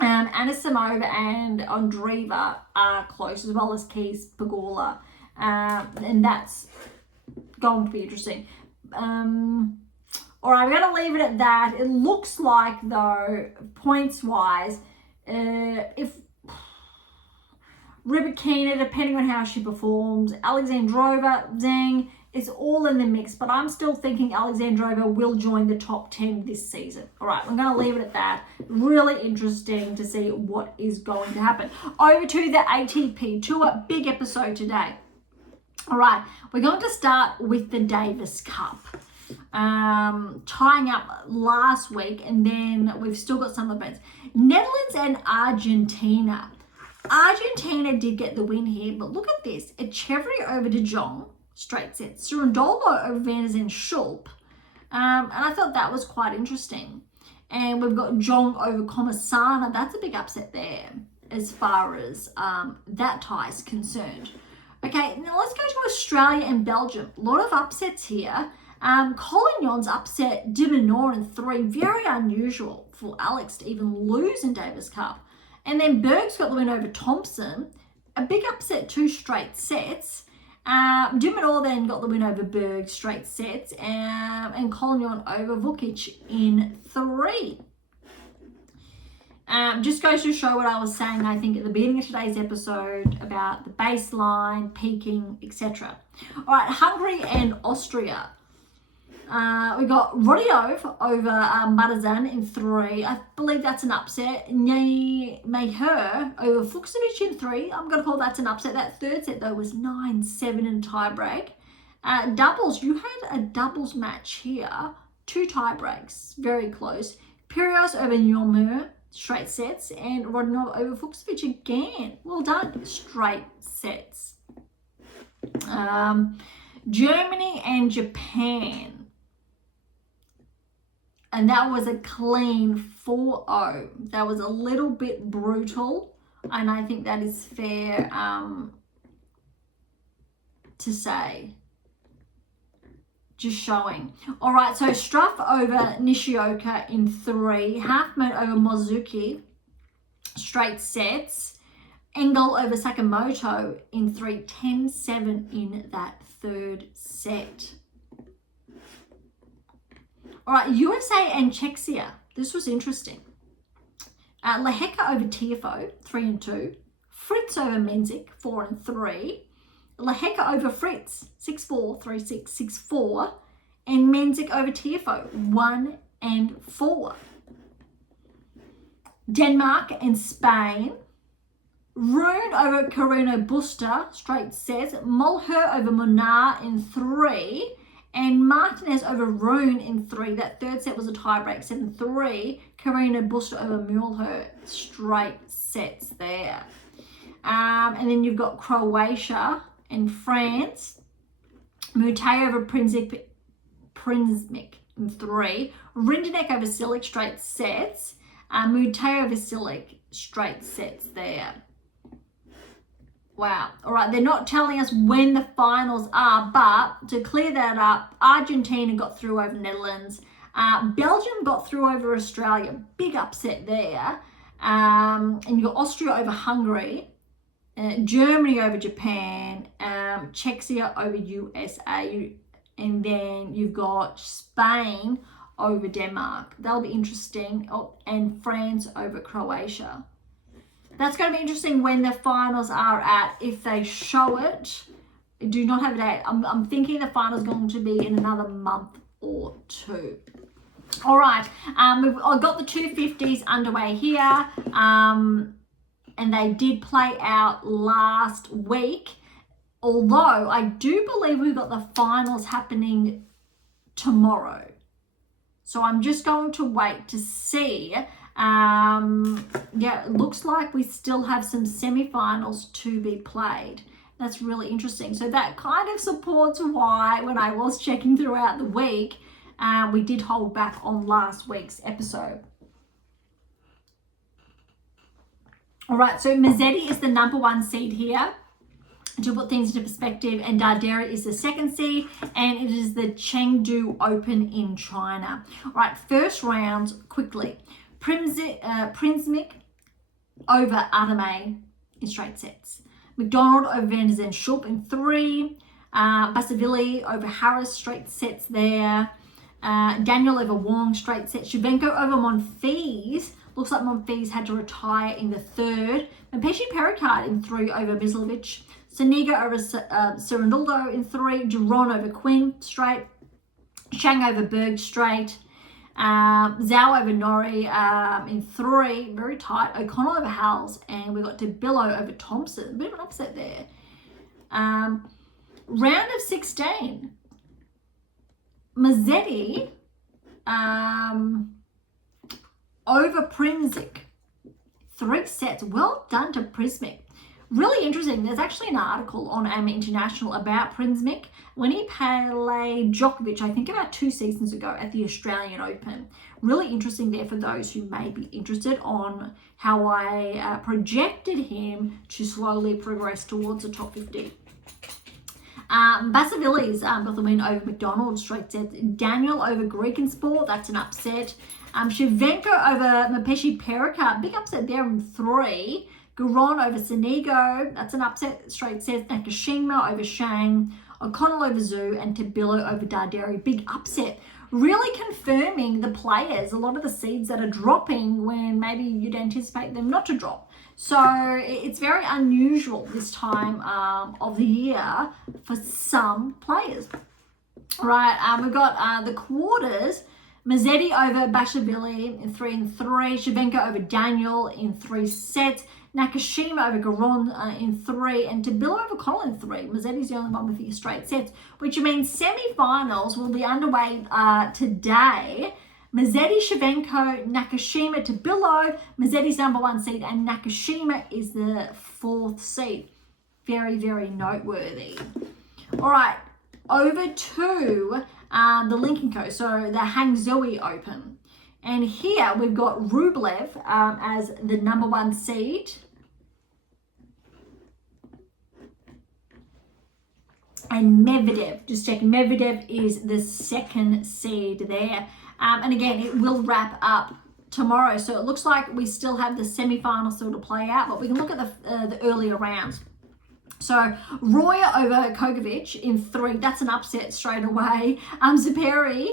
Anisimova and Andreeva are close, as well as Keys, Pegula. And that's going to be interesting. All right, we're going to leave it at that. It looks like, though, points-wise, if Rybakina, depending on how she performs, Alexandrova, Zhang, it's all in the mix, but I'm still thinking Alexandrova will join the top 10 this season. All right, I'm going to leave it at that. Really interesting to see what is going to happen. Over to the ATP Tour, big episode today. All right, we're going to start with the Davis Cup. Tying up last week, and then we've still got some events. Netherlands and Argentina. Argentina did get the win here, but look at this. Echeverry over De Jong, straight set. Cerundolo over Van der Ven Schulp. And I thought that was quite interesting. And we've got Jong over Comasana. That's a big upset there as far as that tie is concerned. Okay, now let's go to Australia and Belgium. A lot of upsets here. Collignon's upset De Minaur in 3. Very unusual for Alex to even lose in Davis Cup. And then Berge's got the win over Thompson. A big upset, 2 straight sets. De Minaur then got the win over Berge, straight sets. And Collignon over Vukic in 3. Just goes to show what I was saying, I think, at the beginning of today's episode about the baseline, peaking, etc. All right, Hungary and Austria. We got Rodionov over Madazan in 3. I believe that's an upset. Niemeyer over Fuchsovich in 3. I'm going to call that an upset. That third set, though, was 9-7 in tiebreak. Doubles, you had a doubles match here. 2 tiebreaks, very close. Pyrrhos over Niemeyer, straight sets. And Rodionov over Fuchsovich again. Well done, straight sets. Germany and Japan. And that was a clean 4-0. That was a little bit brutal. And I think that is fair to say. Just showing. All right, so Struff over Nishioka in 3. Halfman over Mozuki, straight sets. Engel over Sakamoto in 3. 10-7 in that third set. All right, USA and Czechia. This was interesting. Lehecka over Tiafoe, 3-2. Fritz over Menzik, 4-3. Lehecka over Fritz, 6-4, 3-6, 6-4. And Menzik over Tiafoe, 1-4. Denmark and Spain. Rune over Carino Busta, straight sets. Mulher over Munar in 3. And Martinez over Rune in 3. That third set was a tiebreak, 7-3. Carino Busta over Mulher, straight sets there. And then you've got Croatia and France. Mute over Prinznik in 3. Rindenek over Silic, straight sets. Mute over Silic, straight sets there. Wow. All right, they're not telling us when the finals are, but to clear that up, Argentina got through over Netherlands. Belgium got through over Australia. Big upset there. And you got Austria over Hungary. Germany over Japan. Czechia over USA. And then you've got Spain over Denmark. That'll be interesting. Oh, and France over Croatia. That's going to be interesting when the finals are at, if they show it. I do not have a date. I'm thinking the final's going to be in another month or 2. All right. I've got the 250s underway here. And they did play out last week. Although I do believe we've got the finals happening tomorrow. So I'm just going to wait to see. Yeah, it looks like we still have some semi-finals to be played. That's really interesting. So that kind of supports why, when I was checking throughout the week, we did hold back on last week's episode. All right, so Mazzetti is the number 1 seed here, to put things into perspective, and Darderi is the 2nd seed, and it is the Chengdu Open in China. All right, first round, quickly. Prinzmik over Adame in straight sets. McDonald over Van der Zen Schulp in 3. Basavili over Harris, straight sets there. Daniel over Wong, straight set. Shevchenko over Monfils. Looks like Monfils had to retire in the 3rd. Mpeshi Pericard in 3 over Mislovic. Soniga over Cerundolo in 3. Giron over Quinn, straight. Shang over Berge, straight. Zhao over Norrie in 3, very tight. O'Connell over Howells, and we got DeBillo over Thompson. A bit of an upset there. Round of 16. Mazzetti over Prinzik. 3 sets. Well done to Prinzik. Really interesting. There's actually an article on AM8 International about Prinzik when he played Djokovic, I think about 2 seasons ago at the Australian Open. Really interesting there for those who may be interested on how I projected him to slowly progress towards the top 50. Basavili's got the win over McDonald, straight sets. Daniel over Greek and Sport, that's an upset. Shevchenko over Mpeshi Pericard, big upset there in 3. Giron over Sonigo, that's an upset, straight sets. Nakashima over Shang, O'Connell over Zhu, and Tabillo over Darderi, big upset. Really confirming the players, a lot of the seeds that are dropping when maybe you'd anticipate them not to drop. So it's very unusual this time of the year for some players. All right, we've got the quarters. Mazzetti over Bashavili in 3 and 3. Shevchenko over Daniel in 3 sets. Nakashima over Garon in 3, and Tabillo over Connell in 3. Mazzetti's the only one with the straight sets, which means semi-finals will be underway today. Mazzetti, Shevchenko, Nakashima, Tabillo. Mazzetti's number 1 seed, and Nakashima is the 4th seed. Very, very noteworthy. All right, over to the Lincoln Coast, so the Hangzhou Open. And here we've got Rublev as the number 1 seed. And Medvedev, just checking, Medvedev is the 2nd seed there. And again, it will wrap up tomorrow. So it looks like we still have the semi-final still to play out, but we can look at the earlier rounds. So Roya over Kogovic in 3, that's an upset straight away. Zeperi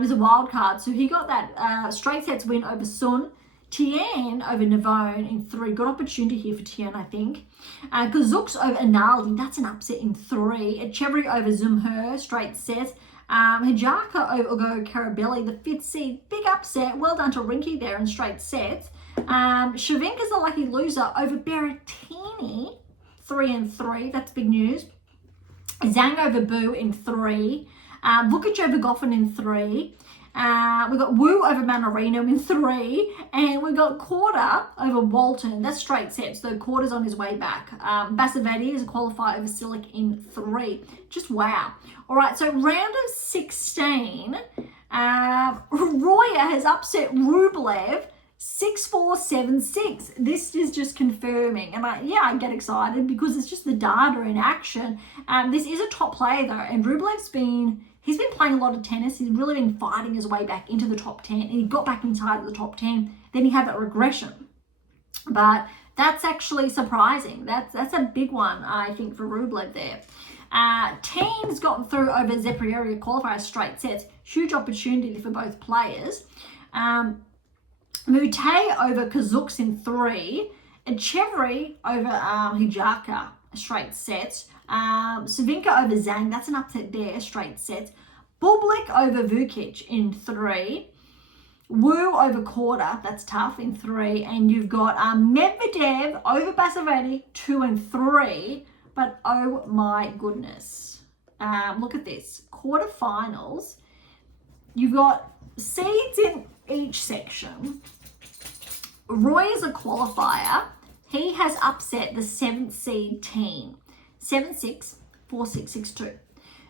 is a wild card, so he got that straight sets win over Sun. Tian over Navone in 3, good opportunity here for Tian, I think. Kazuks over Analdi, that's an upset in 3. Echevry over Zumher, straight set. Hijaka over Ugo Carabelli, the 5th seed, big upset. Well done to Rinky there in straight sets. Shevchenko's the lucky loser over Berrettini, 3 and 3, that's big news. Zhang over Bu in 3. Vukic over Goffin in 3. We've got Wu over Manarino in 3. And we've got Korda over Walton. That's straight sets, so Korda's on his way back. Basavati is a qualifier over Silic in 3. Just wow. All right, so round of 16. Roya has upset Rublev 6-4, 7-6. This is just confirming. And I get excited because it's just the data in action. This is a top player though, and Rublev's been playing a lot of tennis. He's really been fighting his way back into the top 10, and he got back inside the top 10. Then he had that regression. But that's actually surprising. That's a big one, I think, for Rublev there. Team's gotten through over Zeprieri qualifier straight sets. Huge opportunity for both players. Mute over Kazuks in 3. And Chevry over Hijaka, straight sets. Savinka over Zhang, that's an upset there, straight sets. Bublik over Vukic in 3. Wu over Korda, that's tough, in 3. And you've got Medvedev over Basavati, 2 and 3. But oh my goodness. Look at this. Quarterfinals. You've got seeds in each section. Roy is a qualifier. He has upset the 7th seed team. 7-6, 4-6, 6-2.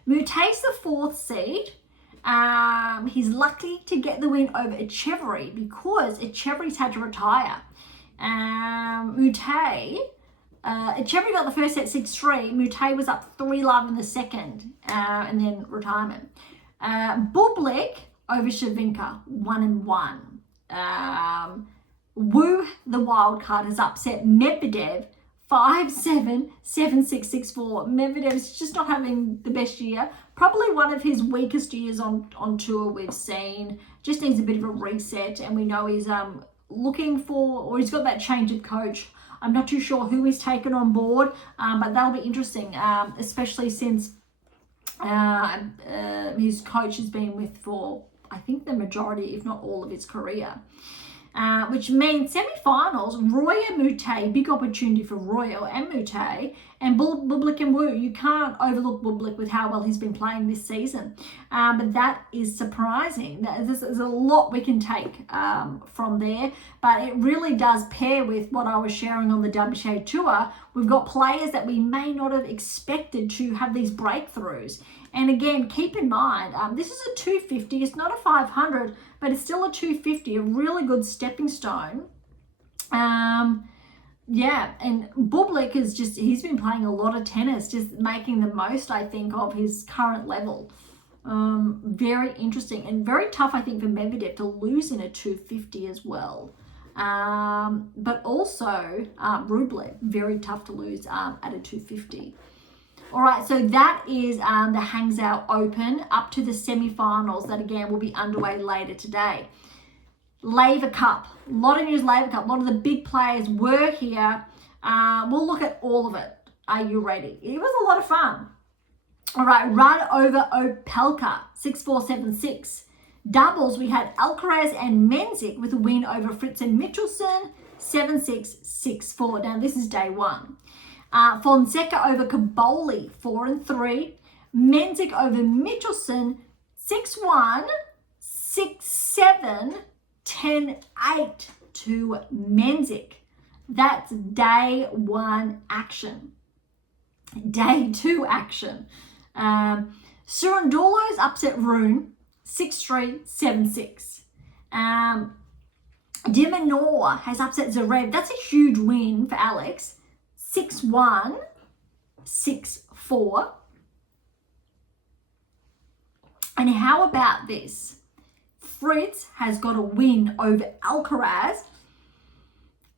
Mutay's the 4th seed. He's lucky to get the win over Echeverry because Echeverry's had to retire. Echeverry got the first set 6-3. Mutay was up 3-love in the second, and then retirement. Bublik over Shavinka, 1-1. Wu, the wild card, has upset Medvedev 5-7, 7-6, 6-4. Medvedev's just not having the best year. Probably one of his weakest years on tour we've seen. Just needs a bit of a reset, and we know he's looking for, or he's got that change of coach. I'm not too sure who he's taken on board, but that'll be interesting, especially since his coach has been with for, I think, the majority, if not all, of his career. Which means semi-finals, Roya Mutay, big opportunity for Roya and Mutay, and Bublik and Wu. You can't overlook Bublik with how well he's been playing this season. But that is surprising. There's a lot we can take from there, but it really does pair with what I was sharing on the WTA Tour. We've got players that we may not have expected to have these breakthroughs. And again, keep in mind, this is a 250. It's not a 500, but it's still a 250, a really good stepping stone. Yeah, and Bublik is he's been playing a lot of tennis, just making the most, I think, of his current level. Very interesting and very tough, I think, for Medvedev to lose in a 250 as well. But also Rublev, very tough to lose at a 250. All right, so that is the Hangzhou Open up to the semi-finals that, again, will be underway later today. Laver Cup, a lot of news. Laver Cup, a lot of the big players were here. We'll look at all of it. Are you ready? It was a lot of fun. All right, run over Opelka, 6-4, 7-6. Doubles, we had Alcaraz and Menzik with a win over Fritz and Michelsen, 7-6, 6-4. Now, this is day one. Fonseca over Paolini, 4-3. Menzik over Michelsen, 6-1, 6-7, 10-8 to Menzik. That's day one action. Day two action. Surundulo's upset Rune, 6-3, 7-6. De Minaur has upset Zverev. That's a huge win for Alex. 6-1, 6-4. And how about this? Fritz has got a win over Alcaraz.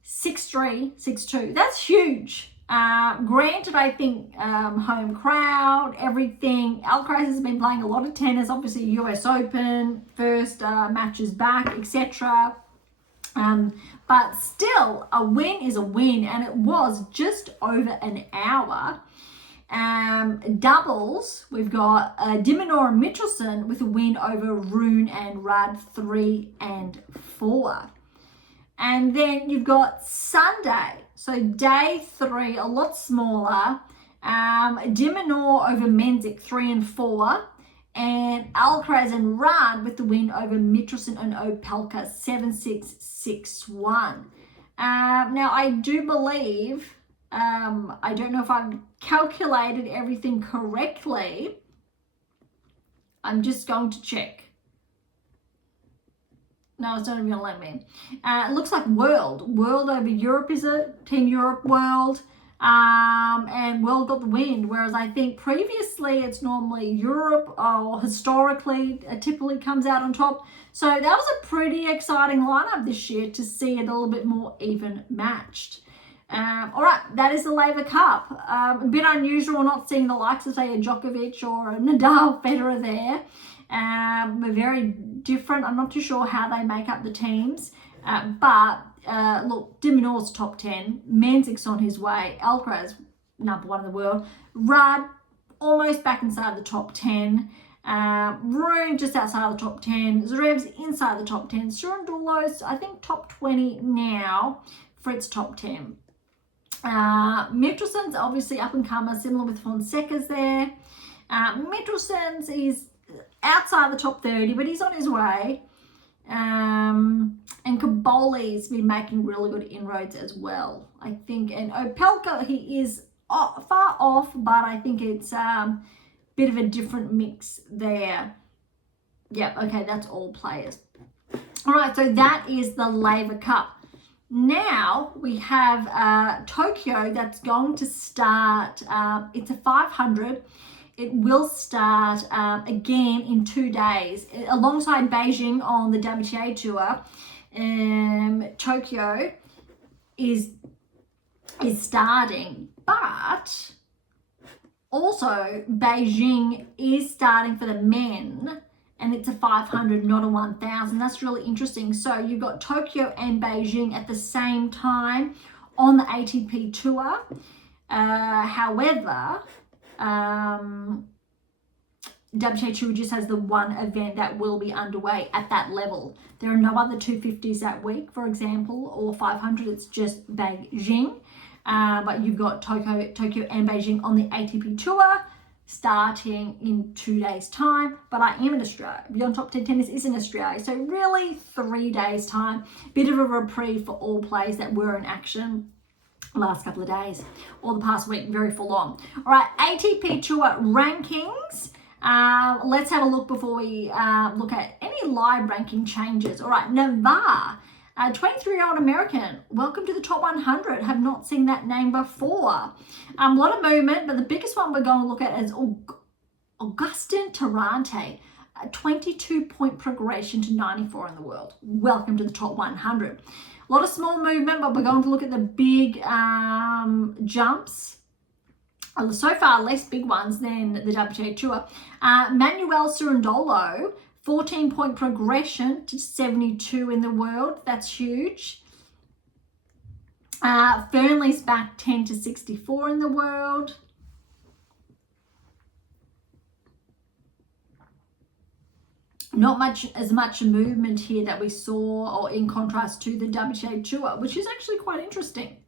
6-3, 6-2. That's huge. Granted, I think home crowd, everything. Alcaraz has been playing a lot of tennis, obviously US Open, first matches back, etc. But still, a win is a win, and it was just over an hour. Doubles, we've got De Minaur and Michelsen with a win over Rune and Rudd, 3 and 4. And then you've got Sunday, so day 3, a lot smaller. De Minaur over Menzik, 3 and 4. And Alcaraz and Rudd with the win over Michelsen and Opelka, 7-6, 6-1. Now, I do believe, I don't know if I've calculated everything correctly. I'm just going to check. No, it's not even going to let me. It looks like World. World over Europe is it? Team Europe World. And World got the win, whereas I think previously it's normally Europe, or historically typically comes out on top. So that was a pretty exciting lineup this year to see it a little bit more even matched. All right, that is the Laver Cup. A bit unusual not seeing the likes of, say, a Djokovic or a Nadal, Federer there. But very different. I'm not too sure how they make up the teams, but look, De Minaur's top 10, Menzik's on his way, Alcaraz number 1 in the world, Rudd almost back inside the top 10, Rune just outside the top 10, Zverev's inside the top 10, Surundulo's I think top 20 now, Fritz top 10. Michelsen's obviously up and comer, similar with Fonseca's there. Michelsen's is outside the top 30, but he's on his way. And Paolini's been making really good inroads as well, I think. And Opelka, he is far off, but I think it's a bit of a different mix there. Yep, okay, that's all players. All right, so that is the Laver Cup. Now we have Tokyo that's going to start. It's a 500. It will start again in 2 days alongside Beijing on the WTA tour. Tokyo is starting, but also Beijing is starting for the men, and it's a 500, not a 1000. That's really interesting. So you've got Tokyo and Beijing at the same time on the ATP tour. However, WTA Tour just has the one event that will be underway at that level. There are no other 250s that week, for example, or 500. It's just Beijing. But you've got Tokyo and Beijing on the ATP tour starting in 2 days' time. But I am in Australia. Beyond Top 10 Tennis is in Australia. So really 3 days' time. Bit of a reprieve for all players that were in action last couple of days or the past week, very full on. All right, ATP Tour rankings. Let's have a look before we look at any live ranking changes. All right, Navarre, 23-year-old American, welcome to the top 100. Have not seen that name before. A lot of movement, but the biggest one we're going to look at is Augustin Tarante, a 22-point progression to 94 in the world. Welcome to the top 100. A lot of small movement, but we're going to look at the big jumps. So far, less big ones than the WTA Tour. Manuel Cerundolo, 14-point progression to 72 in the world. That's huge. Fernley's back 10 to 64 in the world. Not as much movement here that we saw, or in contrast to the WTA Tour, which is actually quite interesting.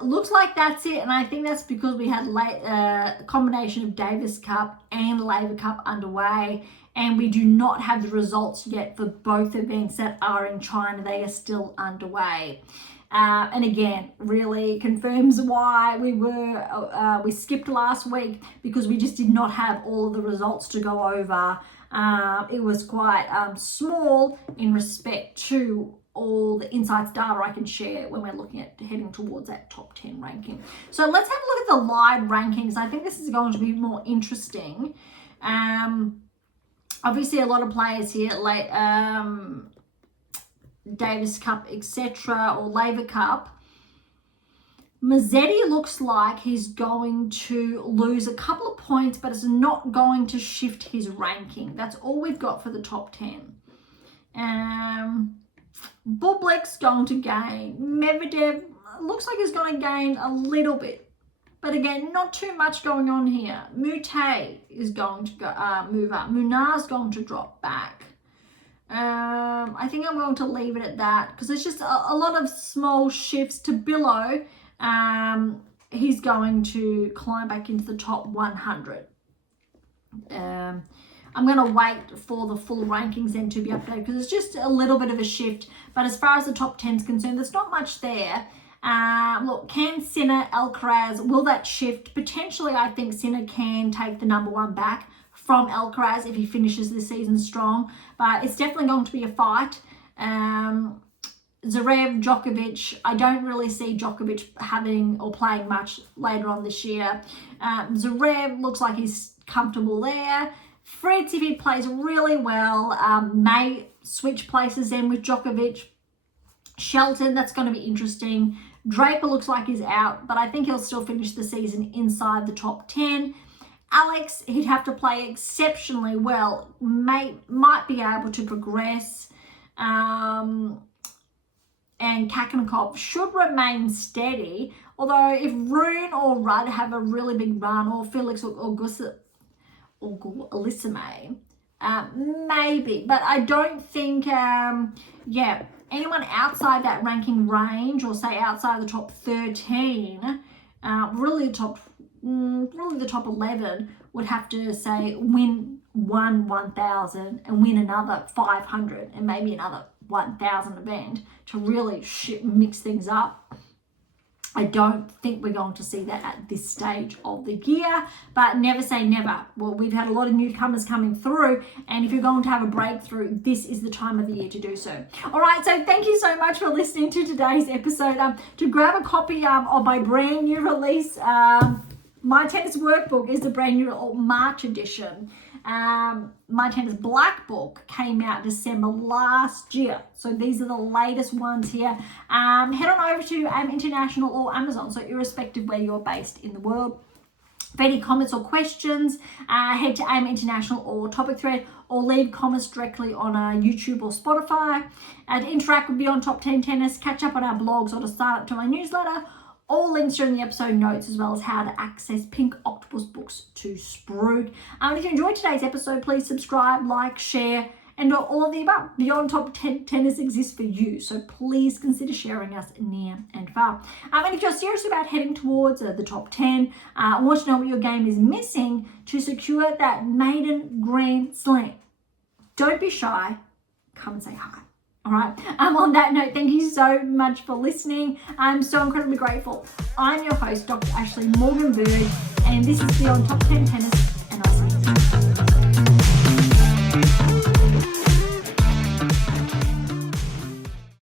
Looks like that's it, and I think that's because we had a combination of Davis Cup and Laver Cup underway, and we do not have the results yet for both events that are in China. They are still underway. And again, really confirms why we skipped last week, because we just did not have all of the results to go over. It was quite small in respect to all the insights data I can share when we're looking at heading towards that top 10 ranking. So let's have a look at the live rankings. I think this is going to be more interesting. Obviously a lot of players here, like Davis Cup, etc., or Laver Cup. Mazzetti looks like he's going to lose a couple of points, but it's not going to shift his ranking. That's all we've got for the top 10. Bublik's going to gain. Medvedev looks like he's going to gain a little bit, but again, not too much going on here. Mute is going to go, move up. Munar's going to drop back. I think I'm going to leave it at that, because it's just a lot of small shifts. To Billow, he's going to climb back into the top 100. I'm going to wait for the full rankings then to be updated, because it's just a little bit of a shift. But as far as the top 10 is concerned, there's not much there. Look, can Sinner, Alcaraz, will that shift? Potentially, I think Sinner can take the number one back from Alcaraz if he finishes the season strong. But it's definitely going to be a fight. Zverev, Djokovic, I don't really see Djokovic having or playing much later on this year. Zverev looks like he's comfortable there. Fritz, if he plays really well, may switch places then with Djokovic. Shelton, that's going to be interesting. Draper looks like he's out, but I think he'll still finish the season inside the top 10. Alex, he'd have to play exceptionally well. Might be able to progress. And Kakanokov should remain steady. Although if Rune or Rudd have a really big run, or Felix or Elisame, maybe. But I don't think, anyone outside that ranking range, or say outside the top 13, really the top 11 would have to say win 1,000 and win another 500 and maybe another 1,000 event to really mix things up. I don't think we're going to see that at this stage of the year, but never say never. Well, we've had a lot of newcomers coming through, and if you're going to have a breakthrough, this is the time of the year to do so. All right, so thank you so much for listening to today's episode. To grab a copy of my brand new release, My Tennis Workbook is the brand new March edition. My Tennis Black Book came out December last year. So these are the latest ones here. Head on over to AM8 International or Amazon, so irrespective where you're based in the world. For any comments or questions, head to AM8 International or Topic Thread, or leave comments directly on YouTube or Spotify. To interact with Beyond Top 10 Tennis, catch up on our blogs, or to sign up to my newsletter. All links are in the episode notes, as well as how to access Pink Octopus books to Sprout. If you enjoyed today's episode, please subscribe, like, share, and all of the above. Beyond Top 10 Tennis exists for you, so please consider sharing us near and far. And if you're serious about heading towards the top 10, want to know what your game is missing to secure that maiden Grand Slam, don't be shy. Come and say hi. All right. On that note, thank you so much for listening. I'm so incredibly grateful. I'm your host, Dr. Ashley Morgan Berge, and this is Beyond Top 10 Tennis.